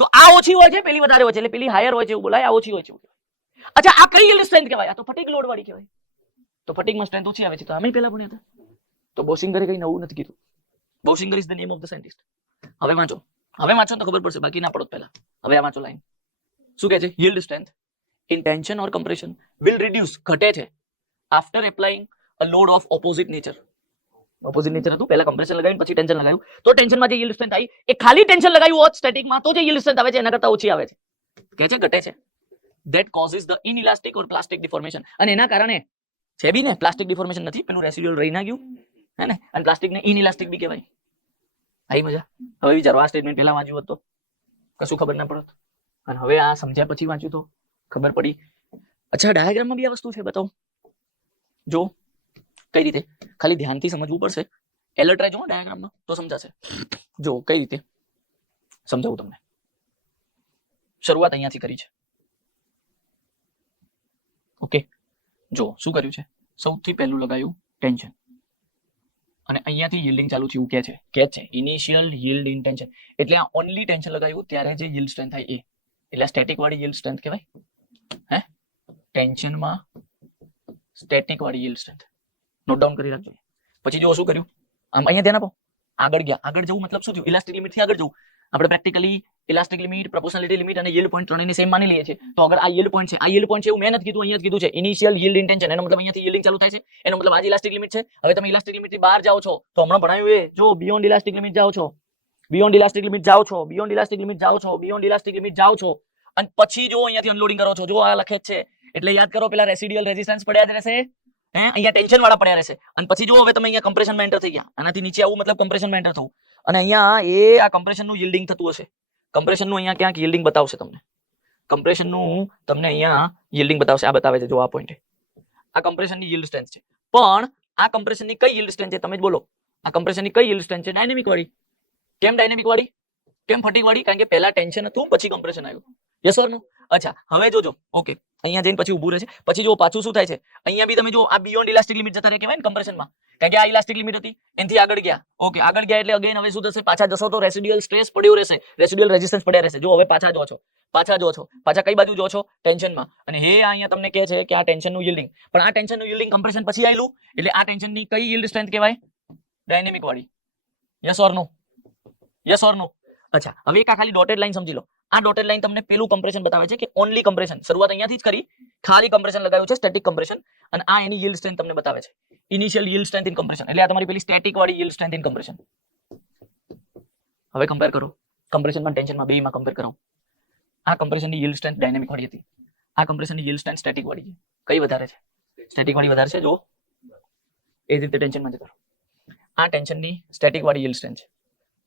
તો આ ઓછી હોય છે, પેલી વધારે હોય છે. એટલે પેલી હાયર હોય છે એવું બોલાય, આ ઓછી હોય છે. અચ્છા, આ કઈ yield strength કહેવાય? આ તો ફટીગ લોડ વાળી કહેવાય. તો ફટીગમાં સ્ટ્રેન્થ ઓછી આવે છે, તો અમે પહેલા ભણ્યા હતા. તો બોસિંગરે કઈ નવું નથી કીધું. Bauschinger is the name of the scientist. હવે વાંચો તો ખબર પડશે, બાકી ના પડો પહેલા. હવે આ વાંચો લાઈન. શું કહે છે? yield strength in tension or compression will reduce, ઘટે છે, after applying a load of opposite nature. Opposite nature હતું, પહેલા કમ્પ્રેશન લગાવ્યું પછી ટેન્શન લગાવ્યું, તો ટેન્શનમાં જે yield strength આવી એ ખાલી ટેન્શન લગાવ્યું હોત સ્ટેટિકમાં તો જે yield strength આવે છે એના કરતા ઓછી આવે છે. કહે છે ઘટે છે. that causes the inelastic or plastic deformation. અને એના કારણે છે બી ને, પ્લાસ્ટિક ડિફોર્મેશન નથી, પેલું રેસિડ્યુઅલ રહી ના ગયું હે ને, અને પ્લાસ્ટિક ને ઇનઇલાસ્ટિક બી કહેવાય. આવી મજા. હવે વિચારો, આ સ્ટેટમેન્ટ પહેલા વાંચ્યું હોત તો કશું ખબર ના પડત, અને હવે આ સમજ્યા પછી વાંચ્યું તો ખબર પડી. અચ્છા, ડાયાગ્રામમાં બી આ વસ્તુ છે, બતાવો. જો કઈ રીતે, ખાલી ધ્યાનથી સમજવું પડશે. એલર્ટ રહેજો ડાયાગ્રામમાં તો સમજાશે. જો કઈ રીતે સમજાવું તમને. શરૂઆત અહીંયાથી કરી છે. ઓકે, જો શું કર્યું છે? સૌથી પહેલું લગાવ્યું ટેન્શન, અને અહીંયાથી yielding ચાલુ થયું. કે છે ઇનિશિયલ yield in tension. એટલે આ ઓનલી ટેન્શન લગાવ્યું ત્યારે જે yield strength થાય એ, એટલે સ્ટેટિક વાળી yield strength કહેવાય. હે, ટેન્શનમાં સ્ટેટિક વાળી yield strength નોટ ડાઉન કરી રાખજો. પછી જો શું કર્યું, આમ અહીંયા ધ્યાન આપો. આગળ ગયા. આગળ જવું મતલબ શું થયું? ઇલાસ્ટિક લિમિટ થી આગળ જવું. આપણે પ્રેક્ટિકલી ઇલાસ્ટિક લિમિટ, પ્રોપોર્શનાલિટી લિમિટ અને yield point ત્રણેયને સેમ માની લઈએ છીએ. તો આગળ આ yield point છે, એવું મેં નથી કીધું, અહીંયા જ કીધું છે. ઇનિશિયલ yield in tension, એનો મતલબ અહીંયાથી yielding ચાલુ થાય છે, એનો મતલબ આ જ ઇલાસ્ટિક લિમિટ છે. હવે તમે ઇલાસ્ટિક લિમિટ થી બહાર જાઓ છો, તો હમણાં ભણાયું એ, જો બિયોન્ડ ઇલાસ્ટિક લિમિટ જાઓ છો, અને પછી જો અહીંયાથી અનલોડિંગ કરો છો, જો આ લખે છે. એટલે યાદ કરો, પેલા રેસિડ્યુઅલ રેઝિસ્ટન્સ પડ્યા જ રહેશે, અહીંયા ટેન્શન વાળા પડ્યા રહેશે, અને પછી જો હવે તમે અહીંયા કમ્પ્રેશનમાં એન્ટર થઈ ગયા, આનાથી નીચે આવું મતલબ કમ્પ્રેશનમાં એન્ટર થવું, અને અહીંયા આ કમ્પ્રેશનનું yielding થતું હશે. કમ્પ્રેશનનું અહીંયા ક્યાંક yielding બતાવશે તમને. અહીંયા yielding બતાવશે. આ બતાવે છે, જો આ પોઈન્ટે આ કમ્પ્રેશનની yield strength છે. પણ આ કમ્પ્રેશનની કઈ yield strength છે તમે જ બોલો? આ કમ્પ્રેશનની કઈ yield strength છે? ડાયનેમિક વાળી. કેમ ડાયનેમિક વાળી? કેમ ફટીગ વાળી? કારણ કે પહેલા ટેન્શન હતું, પછી કમ્પ્રેશન આવ્યું. યસ ઓર નો? અચ્છા, હવે જોજો. ઓકે, અહીંયા જઈને પછી ઊભું રહે છે. પછી જો પાછું શું થાય છે, અહીંયા બી તમે જો આ બિયોન્ડ ઇલાસ્ટિક લિમિટ જતા રહે કહેવાય ને કમ્પ્રેશનમાં, કારણ કે આ ઇલાસ્ટિક લિમિટ હતી, એનાથી આગળ ગયા. ઓકે, આગળ ગયા એટલે અગેન હવે શું થશે? પાછા જશો તો રેસિડ્યુઅલ સ્ટ્રેસ પડ્યું રહેશે, રેસિડ્યુઅલ રેઝિસ્ટન્સ પડ્યા રહેશે. જો હવે પાછા જો છો, પાછા કઈ બાજુ જો છો? ટેન્શનમાં. અને અહીંયા તમને કહે છે કે આ ટેન્શનનું yielding, પણ આ ટેન્શનનું yielding કમ્પ્રેશન પછી આવેલું, એટલે આ ટેન્શનની કઈ yield strength કહેવાય? ડાયનેમિક વાળી. યસ ઓર નો? અચ્છા, હવે એક આ ખાલી ડોટેડ લાઈન સમજી લો. આ ડોટેડ લાઈન તમને પેલું કમ્પ્રેશન બતાવે છે કે ઓનલી કમ્પ્રેશન, શરૂઆત અહીંયાથી જ કરી, ખાલી કમ્પ્રેશન લગાવ્યું છે, સ્ટેટિક કમ્પ્રેશન, અને આ એની yield strength તમને બતાવે છે, initial yield strength in compression. એટલે આ તમારી પેલી સ્ટેટિક વાળી yield strength in compression. હવે કમ્પેર કરો, કમ્પ્રેશનમાં ટેન્શનમાં બેમાં કમ્પેર કરો. આ કમ્પ્રેશનની yield strength ડાયનેમિક વાળી હતી, આ કમ્પ્રેશનની yield strength સ્ટેટિક વાળી છે. કઈ વધારે છે? સ્ટેટિક વાળી વધારે છે. જો એ જ રીતે ટેન્શનમાં જતા રહો. આ ટેન્શનની સ્ટેટિક વાળી yield strength છે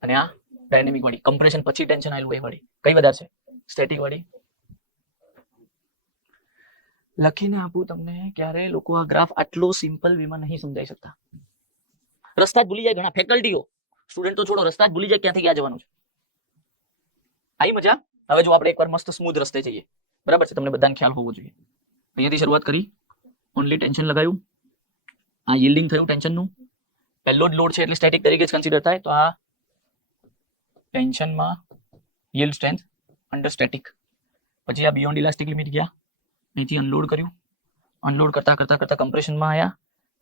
અને આ ડાયનેમિક વાળી કમ્પ્રેશન પછી ટેન્શન આવેલું એ વાળી કઈ વધારે છે સ્ટેટિક વાળી લખીને આપું તમને ક્યારે લોકો આ ગ્રાફ આટલો સિમ્પલ વેમાં નહીં સમજાઈ શકતા રસ્તા જ ભૂલી જાય ઘણા ફેકલ્ટીઓ સ્ટુડન્ટ તો છોડો રસ્તા જ ભૂલી જાય ક્યાંથી ક્યાં જવાનું છે આવી મજા હવે જો આપણે એકવાર મસ્ત સ્મૂથ રસ્તે જઈએ બરાબર છે તમને બધાને ખ્યાલ હોવો જોઈએ અહીંયાથી શરૂઆત કરી ઓનલી ટેન્શન લગાવ્યું આ yielding થયું ટેન્શનનું પહેલો જ લોડ છે એટલે સ્ટેટિક તરીકે જ કન્સિડર થાય તો આ ટેન્શનમાં yield strength અંડર સ્ટેટિક પછી આ બિયોન્ડ ઇલાસ્ટિક લિમિટ ગયા અહીંથી અનલોડ કર્યું અનલોડ કરતા કરતા કરતા કમ્પ્રેશનમાં આવ્યા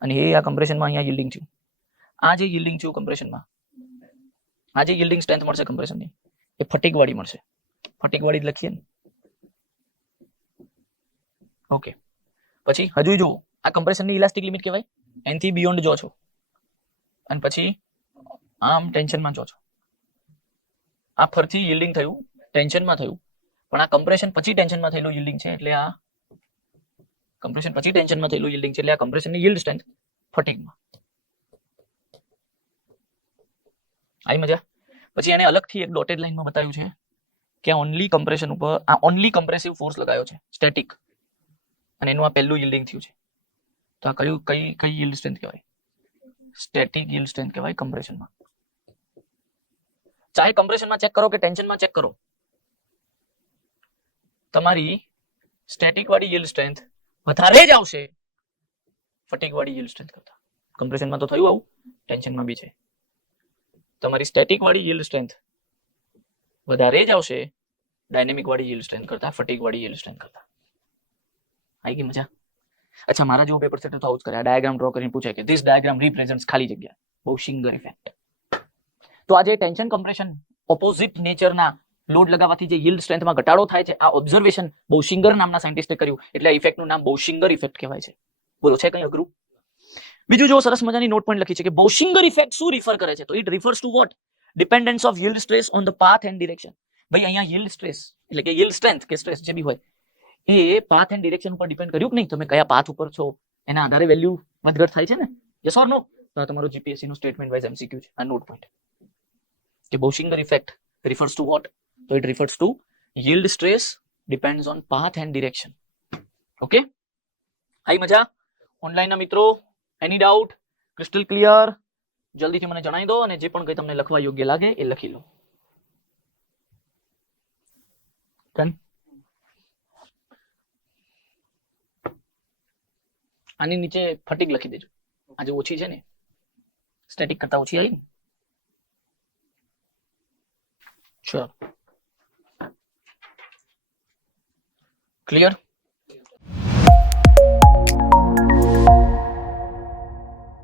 અને એ આ કમ્પ્રેશનમાં અહીંયા yielding થયું આ જે yielding થયું કમ્પ્રેશનમાં આ જે yielding સ્ટ્રેન્થ મળશે કમ્પ્રેશનની એ ફટીક વાળી મળશે ફટીક વાળી જ લખીએ ને ઓકે પછી હજુ જો આ કમ્પ્રેશનની ઇલાસ્ટિક લિમિટ કહેવાય એનથી બિયોન્ડ જો છો અને પછી આમ ટેન્શનમાં જો છો આ ફરથી yielding થયું ટેન્શનમાં થયું પણ આ કમ્પ્રેશન પછી ટેન્શનમાં થયેલું yielding છે એટલે આ કમ્પ્રેશન પછી ટેન્શનમાં થયેલું yielding છે એટલે આ કમ્પ્રેશનની yield strength ફટીકમાં આઈ મજા પછી એને અલગથી એક ડોટેડ લાઈનમાં બતાવ્યું છે કે ઓનલી કમ્પ્રેશન ઉપર આ ઓનલી કમ્પ્રેસિવ ફોર્સ લગાવ્યો છે સ્ટેટિક અને એનું આ પહેલું yielding થયું છે તો આ કયું કઈ yield strength કહેવાય સ્ટેટિક yield strength કહેવાય કમ્પ્રેશનમાં ચાહે કમ્પ્રેશનમાં ચેક કરો કે ટેન્શનમાં ચેક કરો તમારી સ્ટેટિક વાળી yield strength વધારે જ આવશે ફટીક વાળી yield strength કરતા કમ્પ્રેશનમાં તો થયું આવું ટેન્શનમાં બી છે તમારી સ્ટેટિક વાળી yield strength વધારે જ આવશે ડાયનેમિક વાળી yield strength કરતા ફટીક વાળી yield strength કરતા આવી ગઈ મજા અચ્છા મારા જેવો પેપર સેટર તો આવું જ કરે આ ડાયાગ્રામ ડ્રો કરીને પૂછે કે ધીસ ડાયાગ્રામ રિપ્રેઝન્ટ્સ ખાલી જગ્યા બોશિંગર ઇફેક્ટ તો આ જે ટેન્શન કમ્પ્રેશન ઓપોઝિટ નેચરના લોડ લગાવવાથી જે yield strength માં ઘટાડો થાય છે આ ઓબ્ઝર્વેશન બોશિંગર નામના સાયન્ટિસ્ટે કર્યું એટલે આ ઇફેક્ટનું નામ બોશિંગર ઇફેક્ટ કહેવાય છે બોલો છે કઈ અઘરું બીજું જો સરસ મજાની નોટ પોઈન્ટ લખી છે કે બોશિંગર ઇફેક્ટ શું રિફર કરે છે તો it refers to what dependence of yield stress on the path and direction ભાઈ અહીંયા yield stress એટલે કે yield strength કે સ્ટ્રેસ જે બી હોય એ પાથ એન્ડ ડિરેક્શન ઉપર ડિપેન્ડ કર્યું કે નહીં તમે કયા પાથ ઉપર છો એના આધારે વેલ્યુ વધઘટ થાય છે ને યસ ઓર નો તો આ તમારો જીપીએસસી નું સ્ટેટમેન્ટ વાઇઝ એમસીક્યુ છે આ નોટ પોઈન્ટ કે બોશિંગર ઇફેક્ટ રિફર્સ ટુ વોટ તો it refers two yield stress depends on path and direction okay I મજા ઓનલાઈન ના મિત્રો એની ડાઉટ ક્રિસ્ટલ ક્લિયર જલ્દીથી મને જણાવી દો અને જે પણ કંઈ તમને લખવા યોગ્ય લાગે એ લખી લો ડન આની નીચે ફટીક લખી દેજો આજે ઓછી છે ને સ્ટેટિક કરતા ઓછી આવી ને ચલો ક્લિયર